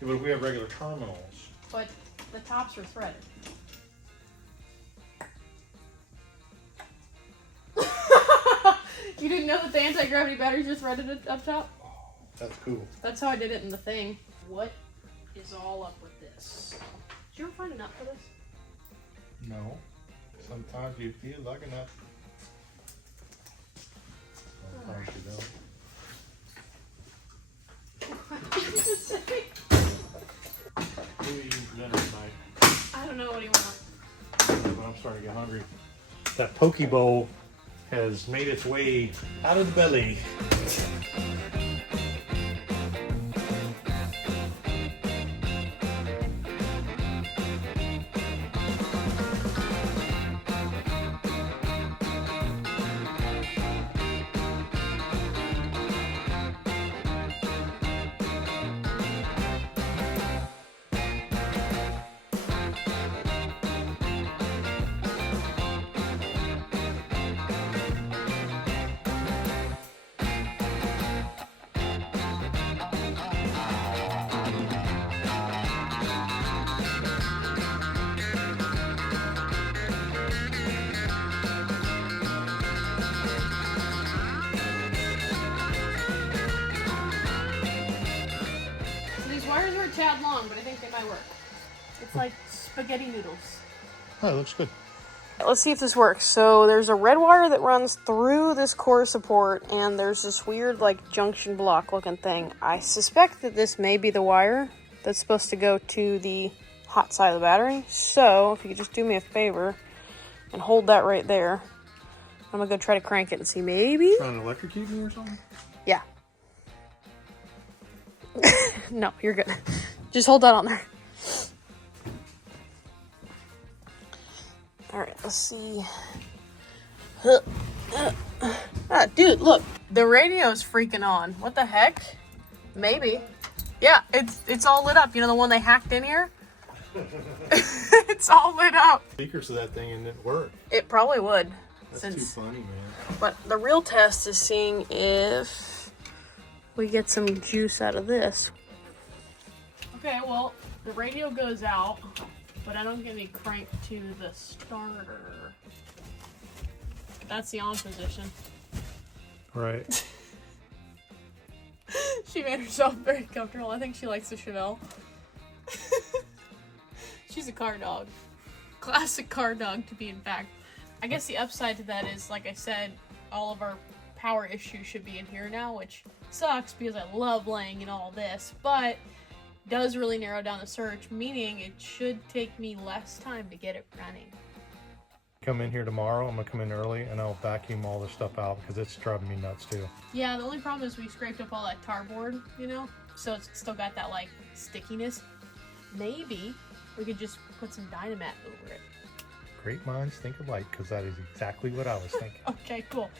but if we have regular terminals, But the tops are threaded. You didn't know that the anti-gravity batteries are threaded up top? that's cool. That's how I did it in the thing. What is all up with this? Did you ever find a nut for this? No. Sometimes you feel like a nut. Sometimes you don't. Who are you eating for dinner tonight? I don't know what he wants. But I'm starting to get hungry. That poke bowl has made its way out of the belly. Wires are a tad long, but I think they might work. It's like spaghetti noodles. Oh, it looks good. Let's see if this works. So there's a red wire that runs through this core support, and there's this weird like junction block looking thing. I suspect that this may be the wire that's supposed to go to the hot side of the battery. So if you could just do me a favor and hold that right there. I'm gonna go try to crank it and see maybe. Trying to electrocute me or something? Yeah. No, you're good. Just hold that on there. Alright, let's see. Dude, look. The radio's freaking on. What the heck? Maybe. Yeah, it's all lit up. You know the one they hacked in here? It's all lit up. Speakers of that thing and it worked. It probably would. That's too funny, man. But the real test is seeing if we get some juice out of this. Okay, well, the radio goes out, but I don't get any crank to the starter. That's the on position. Right. She made herself very comfortable. I think she likes the Chevelle. She's a car dog. Classic car dog, to be in fact. I guess the upside to that is, like I said, all of our power issues should be in here now, which sucks because I love laying in all this, but does really narrow down the search, meaning it should take me less time to get it running. Come in here tomorrow. I'm gonna come in early and I'll vacuum all this stuff out because it's driving me nuts too. Yeah, the only problem is we scraped up all that tar board, you know, so it's still got that like stickiness. Maybe we could just put some Dynamat over it. Great minds think alike, because that is exactly what I was thinking. Okay, cool.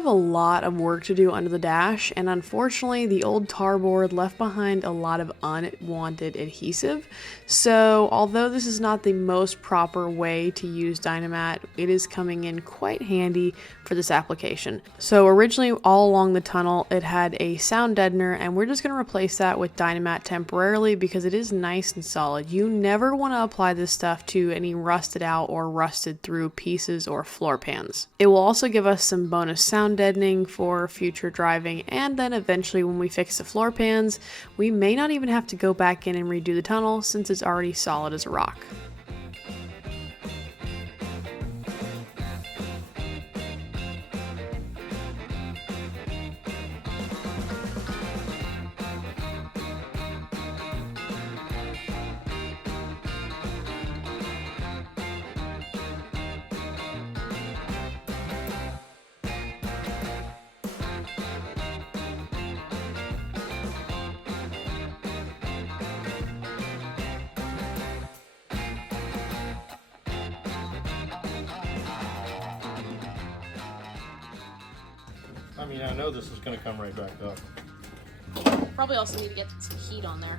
have a lot of work to do under the dash, and unfortunately the old tar board left behind a lot of unwanted adhesive. So although this is not the most proper way to use Dynamat, it is coming in quite handy for this application. So originally all along the tunnel it had a sound deadener, and we're just going to replace that with Dynamat temporarily because it is nice and solid. You never want to apply this stuff to any rusted out or rusted through pieces or floor pans. It will also give us some bonus sound deadening for future driving, and then eventually when we fix the floor pans, we may not even have to go back in and redo the tunnel since it's already solid as a rock. I mean, I know this is going to come right back up. Probably also need to get some heat on there.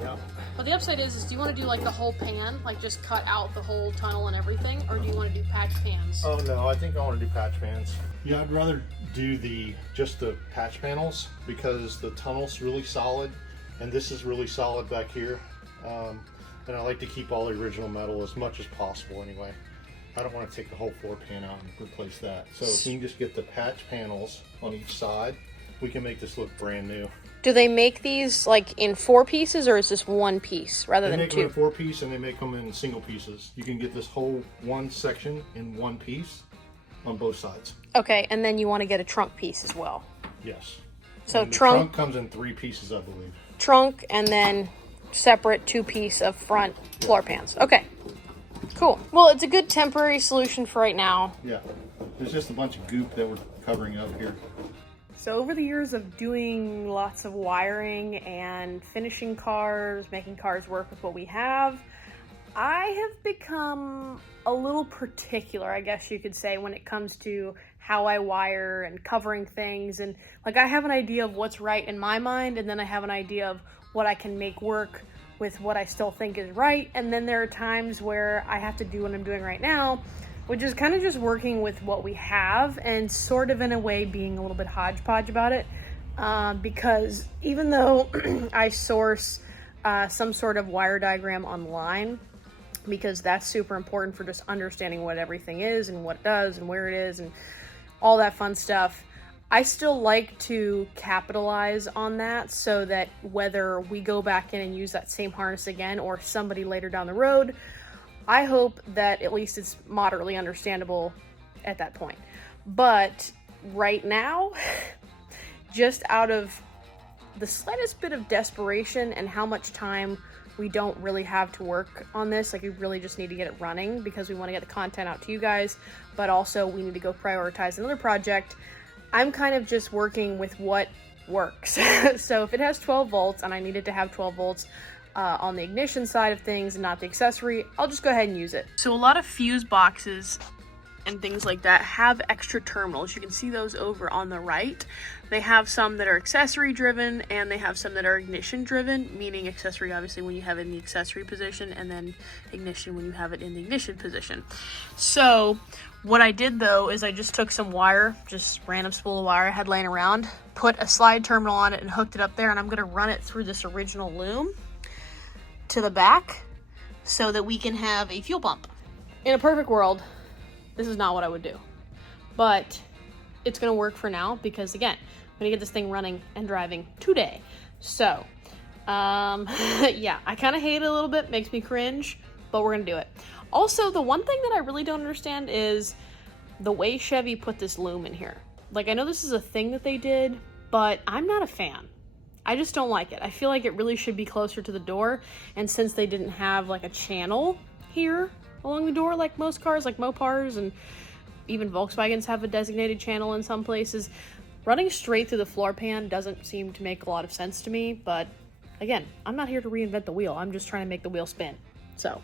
Yeah. But the upside is do you want to do like the whole pan, like just cut out the whole tunnel and everything, or do you want to do patch pans? Oh no, I think I want to do patch pans. Yeah, I'd rather do just the patch panels because the tunnel's really solid and this is really solid back here. And I like to keep all the original metal as much as possible anyway. I don't want to take the whole floor pan out and replace that. So if we can just get the patch panels on each side, we can make this look brand new. Do they make these like in 4 pieces, or is this 1 piece rather than 2? They make them in 4 pieces and they make them in single pieces. You can get this whole one section in 1 piece on both sides. Okay, and then you want to get a trunk piece as well. Yes. So and the trunk comes in 3 pieces, I believe. Trunk and then separate 2-piece of front floor pans. Okay. Cool. Well, it's a good temporary solution for right now. Yeah. There's just a bunch of goop that we're covering up here. So over the years of doing lots of wiring and finishing cars, making cars work with what we have, I have become a little particular, I guess you could say, when it comes to how I wire and covering things. And like, I have an idea of what's right in my mind, and then I have an idea of what I can make work with what I still think is right. And then there are times where I have to do what I'm doing right now, which is kind of just working with what we have and sort of in a way being a little bit hodgepodge about it. Because even though I source some sort of wire diagram online, because that's super important for just understanding what everything is and what it does and where it is and all that fun stuff, I still like to capitalize on that so that whether we go back in and use that same harness again or somebody later down the road, I hope that at least it's moderately understandable at that point. But right now, just out of the slightest bit of desperation and how much time we don't really have to work on this, like we really just need to get it running because we want to get the content out to you guys, but also we need to go prioritize another project. I'm kind of just working with what works. So if it has 12 volts and I need it to have 12 volts on the ignition side of things and not the accessory, I'll just go ahead and use it. So a lot of fuse boxes and things like that have extra terminals. You can see those over on the right. They have some that are accessory driven and they have some that are ignition driven, meaning accessory obviously when you have it in the accessory position, and then ignition when you have it in the ignition position. So what I did though is I just took some wire, just random spool of wire I had laying around, put a slide terminal on it and hooked it up there, and I'm gonna run it through this original loom to the back so that we can have a fuel pump. In a perfect world, this is not what I would do, but it's gonna work for now because again, I'm gonna get this thing running and driving today. So, yeah, I kind of hate it a little bit, makes me cringe, but we're gonna do it. Also, the one thing that I really don't understand is the way Chevy put this loom in here. Like, I know this is a thing that they did, but I'm not a fan. I just don't like it. I feel like it really should be closer to the door, and since they didn't have like a channel here along the door like most cars, like Mopars and even Volkswagens have a designated channel in some places, running straight through the floor pan doesn't seem to make a lot of sense to me. But again, I'm not here to reinvent the wheel. I'm just trying to make the wheel spin. So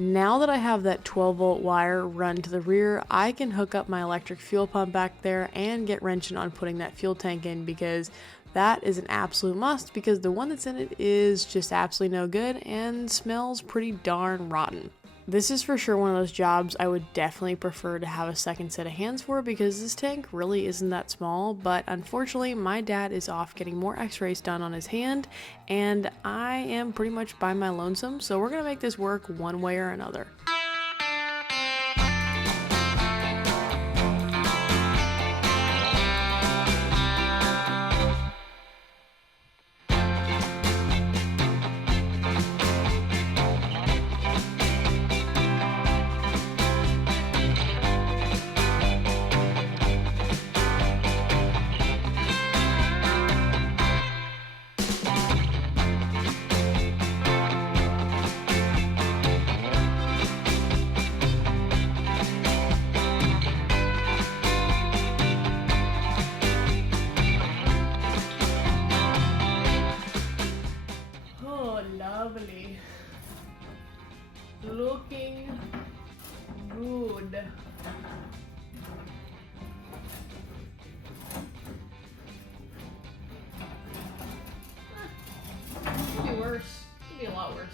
Now that I have that 12-volt wire run to the rear, I can hook up my electric fuel pump back there and get wrenching on putting that fuel tank in, because that is an absolute must, because the one that's in it is just absolutely no good and smells pretty darn rotten. This is for sure one of those jobs I would definitely prefer to have a second set of hands for, because this tank really isn't that small, but unfortunately my dad is off getting more x-rays done on his hand, and I am pretty much by my lonesome, so we're gonna make this work one way or another. Lovely. Looking good. Could be worse. Could be a lot worse.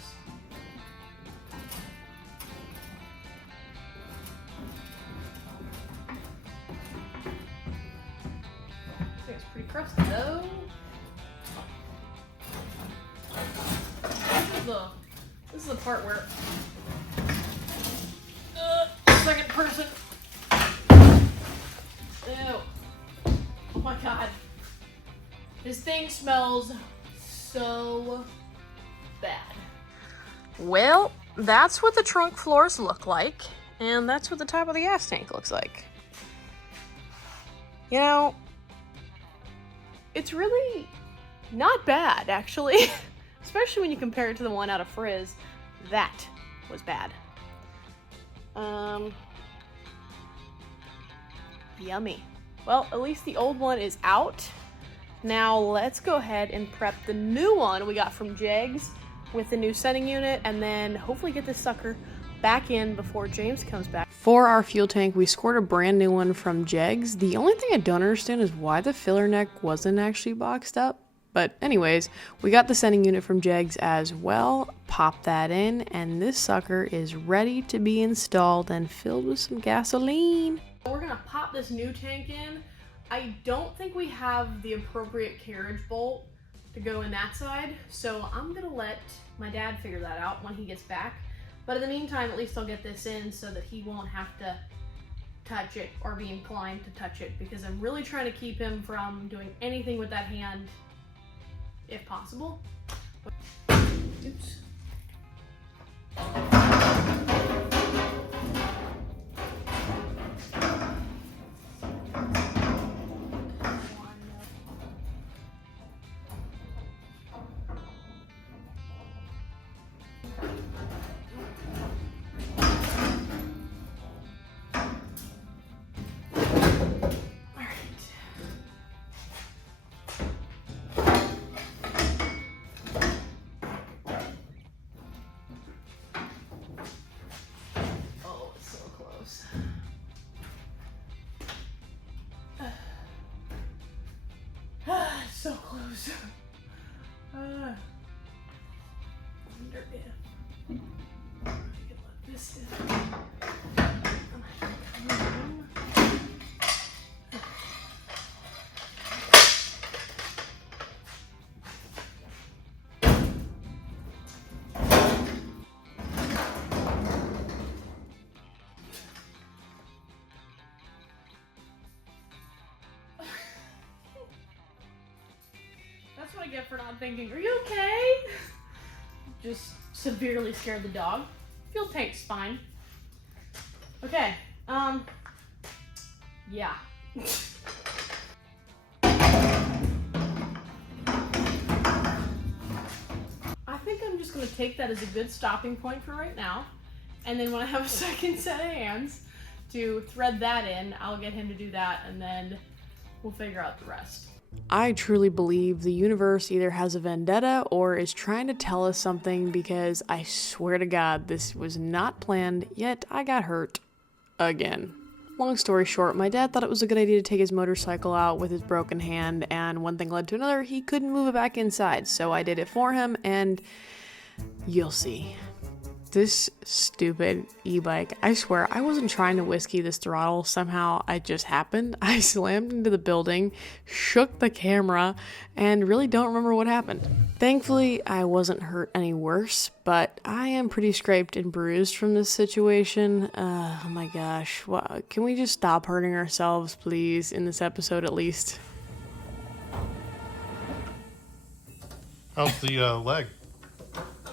I think it's pretty crusty though. This is the part where second person. Ew. Oh my god. This thing smells so bad. Well, that's what the trunk floors look like, and that's what the top of the gas tank looks like. You know, it's really not bad, actually. Especially when you compare it to the one out of Frizz. That was bad. Yummy. Well, at least the old one is out. Now let's go ahead and prep the new one we got from Jegs with the new sending unit, and then hopefully get this sucker back in before James comes back. For our fuel tank, we scored a brand new one from Jegs. The only thing I don't understand is why the filler neck wasn't actually boxed up. But anyways, we got the sending unit from Jegs as well, pop that in, and this sucker is ready to be installed and filled with some gasoline. We're gonna pop this new tank in. I don't think we have the appropriate carriage bolt to go in that side, so I'm gonna let my dad figure that out when he gets back. But in the meantime, at least I'll get this in so that he won't have to touch it or be inclined to touch it, because I'm really trying to keep him from doing anything with that hand if possible. Oops. So close. I wonder if I could let this in. That's what I get for not thinking, are you okay? Just severely scared the dog. Fuel tank's fine. Okay, yeah. I think I'm just gonna take that as a good stopping point for right now. And then when I have a second set of hands to thread that in, I'll get him to do that, and then we'll figure out the rest. I truly believe the universe either has a vendetta or is trying to tell us something, because I swear to God, this was not planned, yet I got hurt again. Long story short, my dad thought it was a good idea to take his motorcycle out with his broken hand, and one thing led to another. He couldn't move it back inside, so I did it for him, and you'll see. This stupid e-bike, I swear, I wasn't trying to whiskey this throttle. Somehow it just happened. I slammed into the building, shook the camera, and really don't remember what happened. Thankfully, I wasn't hurt any worse, but I am pretty scraped and bruised from this situation. Oh my gosh. Can we just stop hurting ourselves, please, in this episode at least? How's the leg?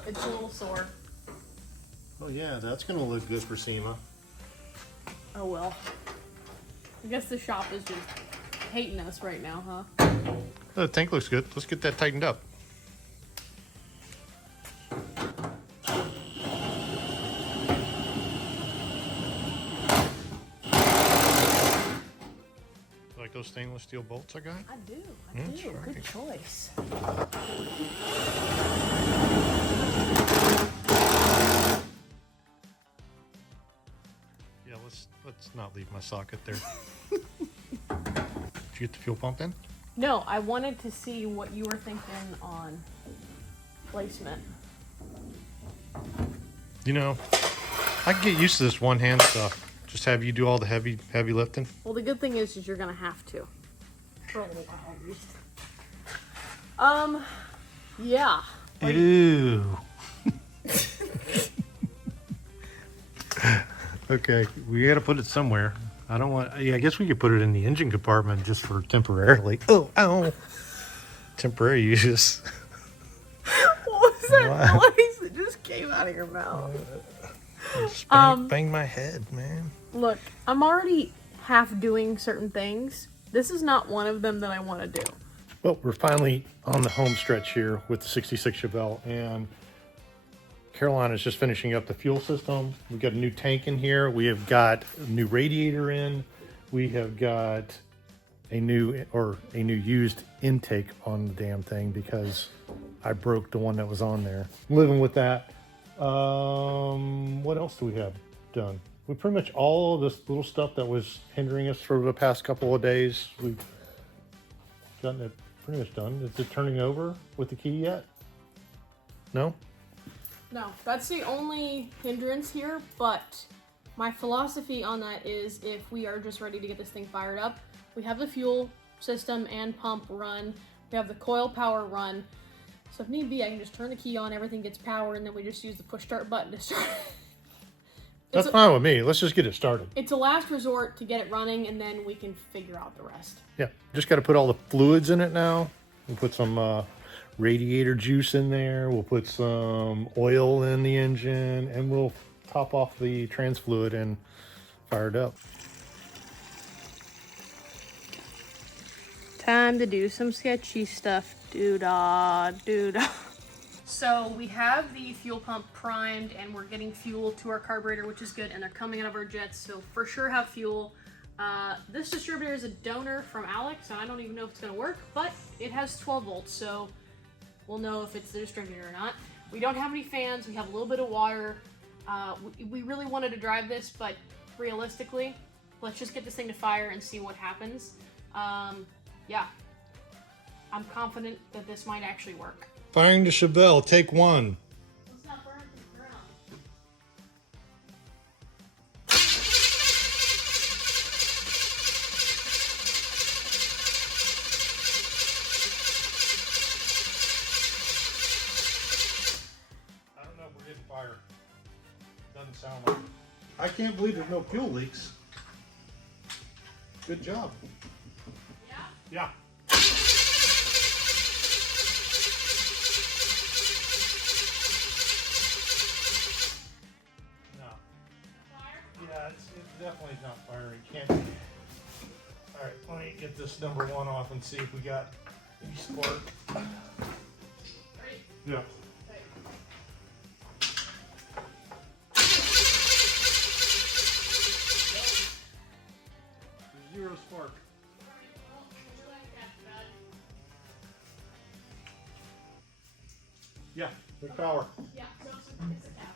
It's a little sore. Oh yeah, that's gonna look good for SEMA. Oh well. I guess the shop is just hating us right now, huh? The tank looks good. Let's get that tightened up. Like those stainless steel bolts I got? I do. That's right. Good choice. Yeah, let's not leave my socket there. Did you get the fuel pump in? No, I wanted to see what you were thinking on placement. You know, I can get used to this one hand stuff. Just have you do all the heavy lifting. Well, the good thing is you're gonna have to. For a little while, at least. Yeah. Ew. Okay, we gotta put it somewhere. I don't want. Yeah, I guess we could put it in the engine compartment just for temporarily. Oh, ow. Temporary uses. What was that noise that just came out of your mouth? Just bang my head, man. Look, I'm already half doing certain things. This is not one of them that I want to do. Well, we're finally on the home stretch here with the 66 Chevelle, and Caroline is just finishing up the fuel system. We've got a new tank in here. We have got a new radiator in. We have got a new used intake on the damn thing because I broke the one that was on there. Living with that. What else do we have done? We pretty much all of this little stuff that was hindering us for the past couple of days, we've gotten it pretty much done. Is it turning over with the key yet? No? No, that's the only hindrance here, but my philosophy on that is if we are just ready to get this thing fired up, we have the fuel system and pump run, we have the coil power run, so if need be, I can just turn the key on, everything gets power, and then we just use the push start button to start. That's fine with me. Let's just get it started. It's a last resort to get it running, and then we can figure out the rest. Yeah, just got to put all the fluids in it now. We'll put some radiator juice in there. We'll put some oil in the engine, and we'll top off the trans fluid and fire it up. Time to do some sketchy stuff. Doo-dah. So we have the fuel pump primed, and we're getting fuel to our carburetor, which is good, and they're coming out of our jets, so for sure have fuel. This distributor is a donor from Alex, and I don't even know if it's going to work, but it has 12 volts, so we'll know if it's the distributor or not. We don't have any fans. We have a little bit of water. We really wanted to drive this, but realistically, let's just get this thing to fire and see what happens. Yeah, I'm confident that this might actually work. Firing the Chevelle, take one. Let's not burn the ground. I don't know if we're getting fire. Doesn't sound like it. I can't believe there's no fuel leaks. Good job. Yeah? Yeah. Yeah, it's definitely not firing. Can't. All right, let me get this number one off and see if we got any spark. Ready? Yeah. Okay. Zero spark. Well, you like that, bud. Yeah, there's power. Yeah, so it's a cap.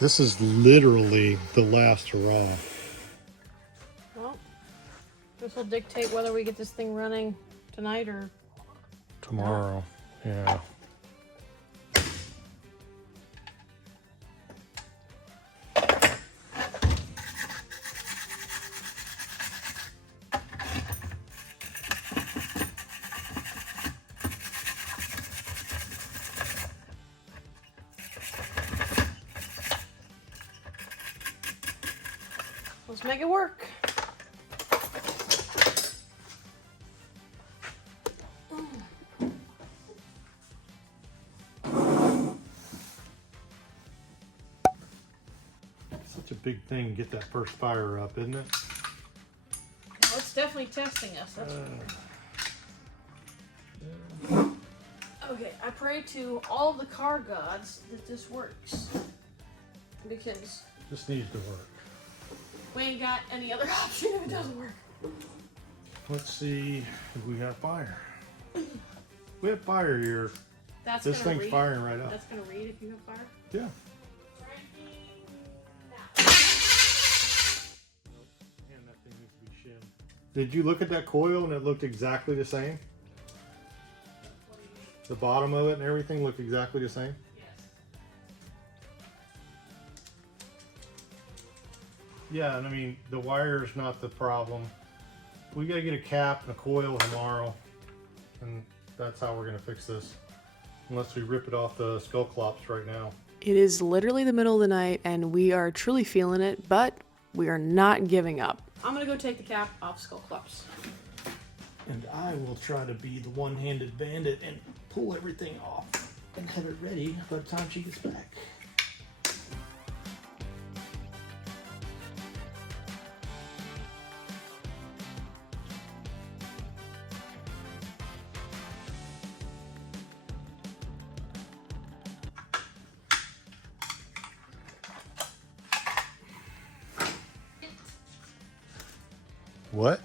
This is literally the last hurrah. Well, this will dictate whether we get this thing running tonight or Tomorrow, yeah. let's make it work. Such a big thing to get that first fire up, isn't it? Well, it's definitely testing us. That's okay. I pray to all the car gods that this works, because This needs to work. we ain't got any other option if it doesn't work. Let's see if we have fire. We have fire here. That's This gonna thing's read. firing right up. That's gonna read if you have fire. Yeah. Man, that thing needs to be shimmed. Did you look at that coil and it looked exactly the same? The bottom of it and everything looked exactly the same? Yes. Yeah, and I mean, the wire is not the problem. We gotta get a cap and a coil tomorrow, and that's how we're gonna fix this. Unless we rip it off the skull clops right now. It is literally the middle of the night and we are truly feeling it, but we are not giving up. I'm gonna go take the cap off skull clubs. And I will try to be the one-handed bandit and pull everything off and have it ready by the time she gets back. What?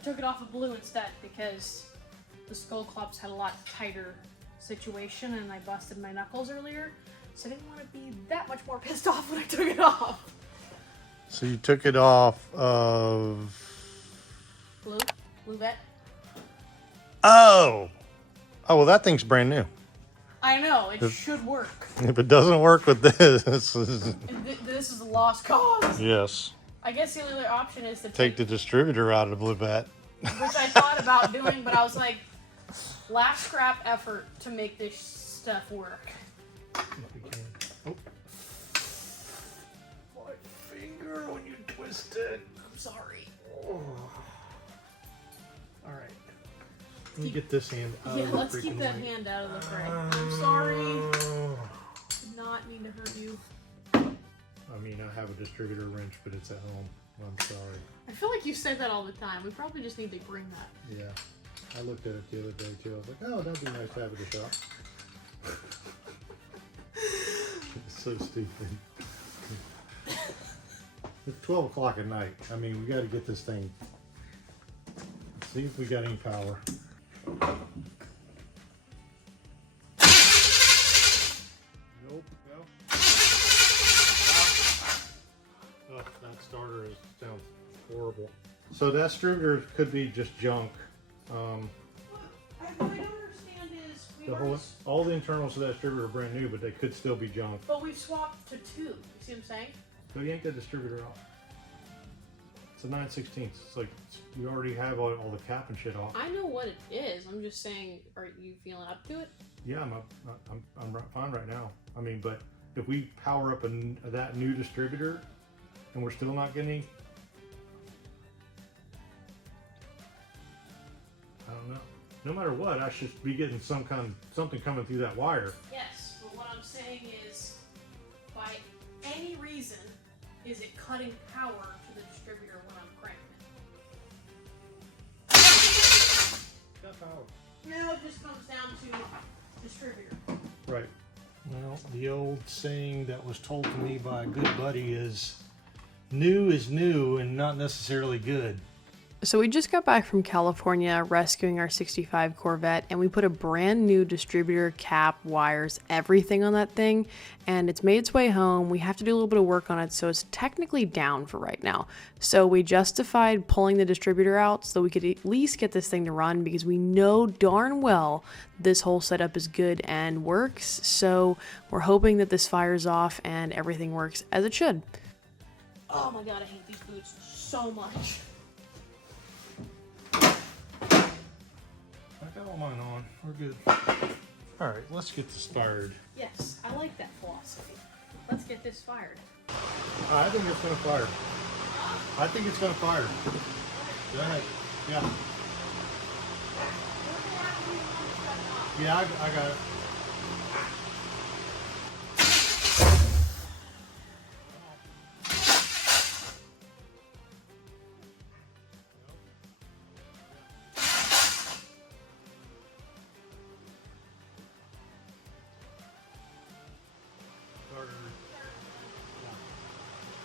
I took it off of blue instead because the skull clubs had a lot tighter situation and I busted my knuckles earlier. So I didn't want to be that much more pissed off when I took it off. So you took it off of... Blue vet. Oh! Oh, well, that thing's brand new. I know, it should work. If it doesn't work with this... This is a lost cause. Yes. I guess the only other option is to Take the distributor out of the blue bat. which I thought about doing, but I was like, last scrap effort to make this stuff work. Oh. My finger when you twist it. I'm sorry. Oh. All right. Let me get this hand out Yeah, of the let's keep freaking that way. hand out of the fray. I'm sorry. Did not mean to hurt you. I mean, I have a distributor wrench, but it's at home. I'm sorry. I feel like you say that all the time. We probably just need to bring that. Yeah. I looked at it the other day, too. I was like, oh, that'd be nice to have at the shop. It's so stupid. It's 12 o'clock at night. I mean, we got to get this thing. See if we got any power. Nope. No. Oh, that starter sounds horrible. So that distributor could be just junk. What I don't understand is All the internals of that distributor are brand new, but they could still be junk. but we've swapped to 2. You see what I'm saying? So yank the distributor off. It's a 9/16. It's like you already have all the cap and shit off. I know what it is. I'm just saying, are you feeling up to it? Yeah, I'm fine right now. I mean, but if we power up that new distributor and we're still not getting, I don't know. No matter what, I should be getting something coming through that wire. Yes, but what I'm saying is, by any reason, is it cutting power to the distributor when I'm cranking it? Got power. No, it just comes down to distributor. Right. Well, the old saying that was told to me by a good buddy is new and not necessarily good. So we just got back from California rescuing our 65 Corvette, and we put a brand new distributor, cap, wires, everything on that thing, and it's made its way home. We have to do a little bit of work on it, so it's technically down for right now. So we justified pulling the distributor out so we could at least get this thing to run, because we know darn well this whole setup is good and works. So we're hoping that this fires off and everything works as it should. Oh my god, I hate these boots so much. I got all mine on. We're good. All right, let's get this fired. Yes, I like that philosophy. Let's get this fired. I think it's gonna fire. I think it's gonna fire. Go ahead. Yeah. Yeah, I got it.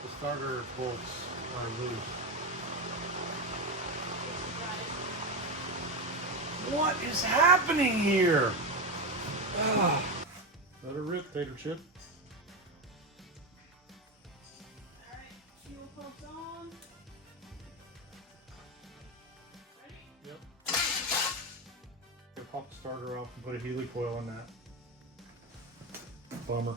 The starter bolts are loose. What is happening here? Let her rip, Tater Chip. Alright, fuel pump's on. Ready? Yep. Gonna pop the starter off and put a Healy coil in that. Bummer.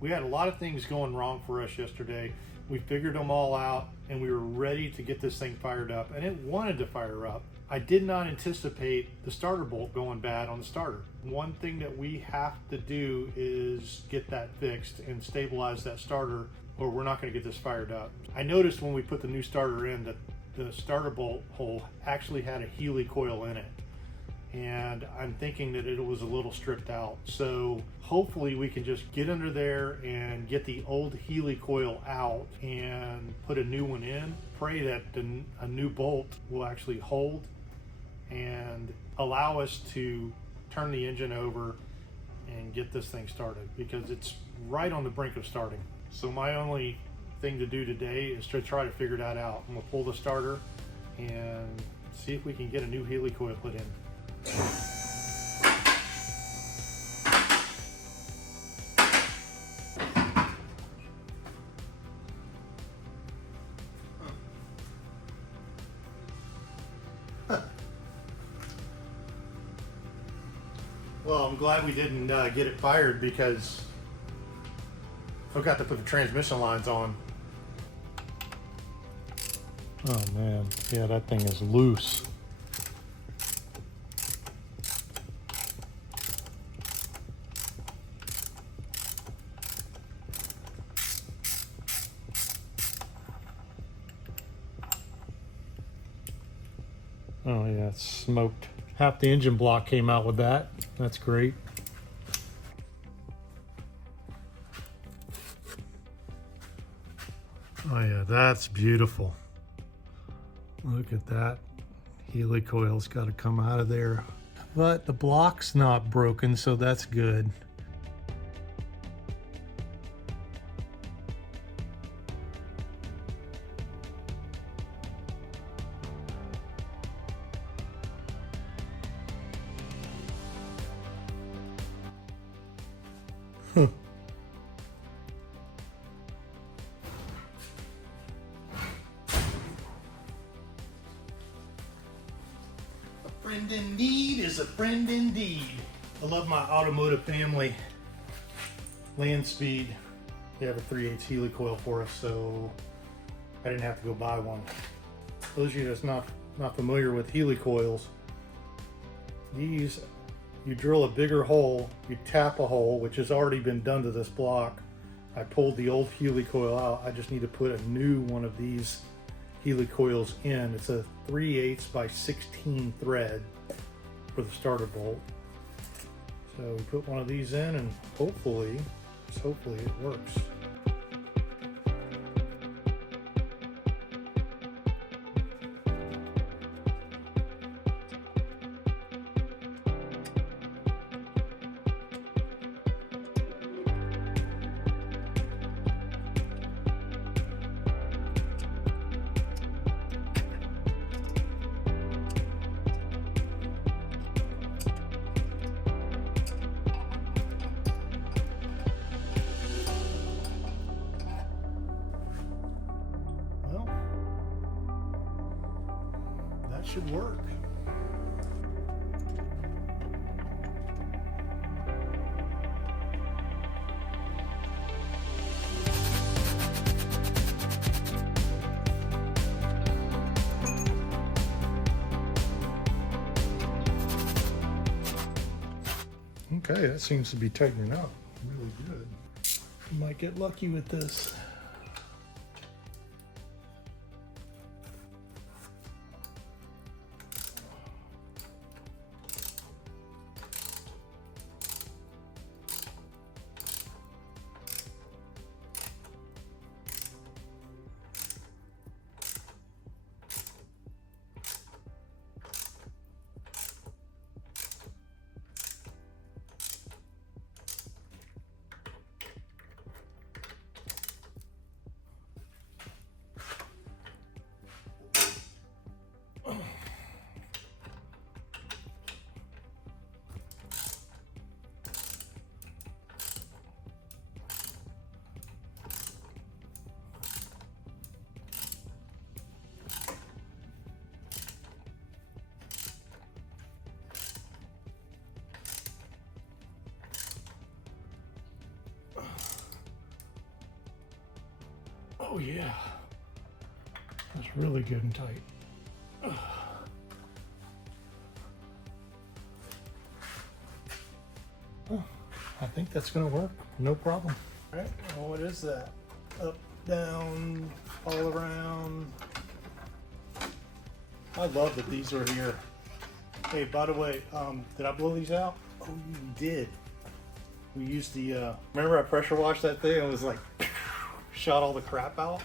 We had a lot of things going wrong for us yesterday. We figured them all out and we were ready to get this thing fired up, and it wanted to fire up. I did not anticipate the starter bolt going bad on the starter. One thing that we have to do is get that fixed and stabilize that starter, or we're not going to get this fired up. I noticed when we put the new starter in that the starter bolt hole actually had a Healy coil in it, and I'm thinking that it was a little stripped out. So hopefully we can just get under there and get the old Healy coil out and put a new one in. Pray that a new bolt will actually hold and allow us to turn the engine over and get this thing started, because it's right on the brink of starting. So my only thing to do today is to try to figure that out. I'm gonna pull the starter and see if we can get a new Healy coil put in. Well, I'm glad we didn't get it fired, because I forgot to put the transmission lines on. Oh man, yeah, that thing is loose. Oh yeah, it's smoked. Half the engine block came out with that. That's great. Oh yeah, that's beautiful. Look at that. Healy coil's got to come out of there. But the block's not broken, so that's good. A friend in need is a friend indeed. I love my automotive family. Land Speed, they have a 3/8 Healy coil for us, so I didn't have to go buy one. Those of you that's not familiar with Healy coils, these, you drill a bigger hole, you tap a hole, which has already been done to this block. I pulled the old Healy coil out. I just need to put a new one of these Healy coils in. It's a 3/8 by 16 thread for the starter bolt. So we put one of these in, and hopefully it works. should work. Okay, that seems to be tightening up really good. We might get lucky with this. Oh yeah, that's really good and tight. Oh, I think that's gonna work, no problem. All right, well, what is that? Up, down, all around. I love that these are here. Hey, by the way, did I blow these out? Oh, you did. We used the, remember I pressure washed that thing? It was like, shot all the crap out.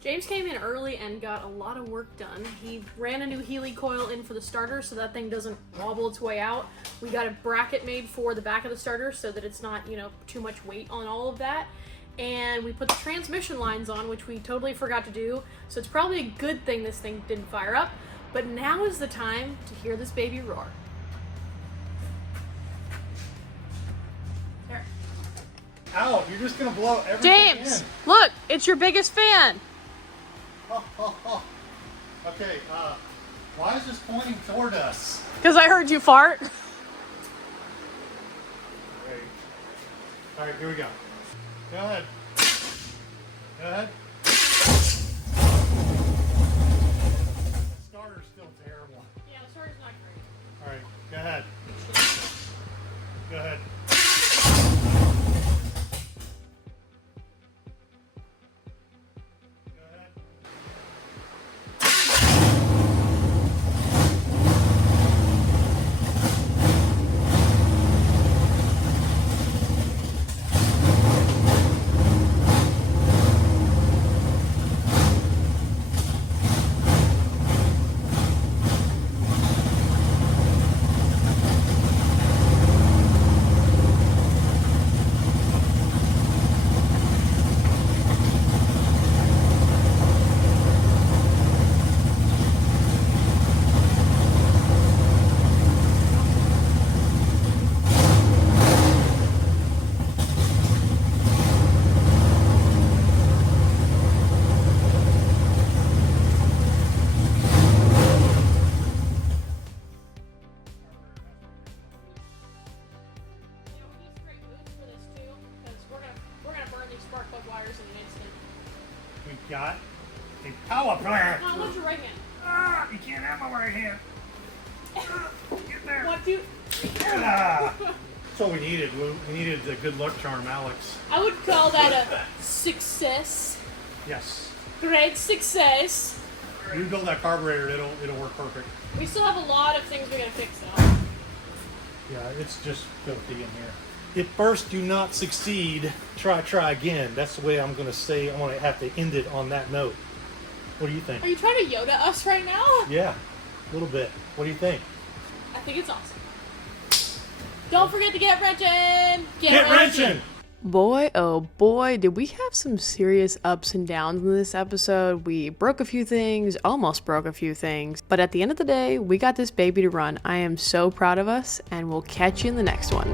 James came in early and got a lot of work done. He ran a new Healy coil in for the starter so that thing doesn't wobble its way out. We got a bracket made for the back of the starter so that it's not, you know, too much weight on all of that. And we put the transmission lines on, which we totally forgot to do. So it's probably a good thing this thing didn't fire up. But now is the time to hear this baby roar. There. Ow, you're just gonna blow everything James, in. look, it's your biggest fan. Okay, why is this pointing toward us? Because I heard you fart. All right, here we go. Go ahead. Go ahead. The starter's still terrible. Yeah, the starter's not great. All right, go ahead. Go ahead. We got a power plant. Come on, what's your right hand? Ah, you can't have my right hand. Get there. 1, 2. Ah. That's what we needed. We needed the good luck charm, Alex. I would call that a success. Yes. Great success. You build that carburetor, it'll work perfect. We still have a lot of things we're gonna fix though. Yeah, it's just filthy in here. If first do not succeed, try again. That's the way I'm gonna say. I'm gonna have to end it on that note. What do you think? Are you trying to Yoda us right now? Yeah, a little bit. What do you think? I think it's awesome. Don't forget to get wrenching! Get wrenching! Boy, oh boy, did we have some serious ups and downs in this episode. We broke a few things, almost broke a few things, but at the end of the day, we got this baby to run. I am so proud of us, and we'll catch you in the next one.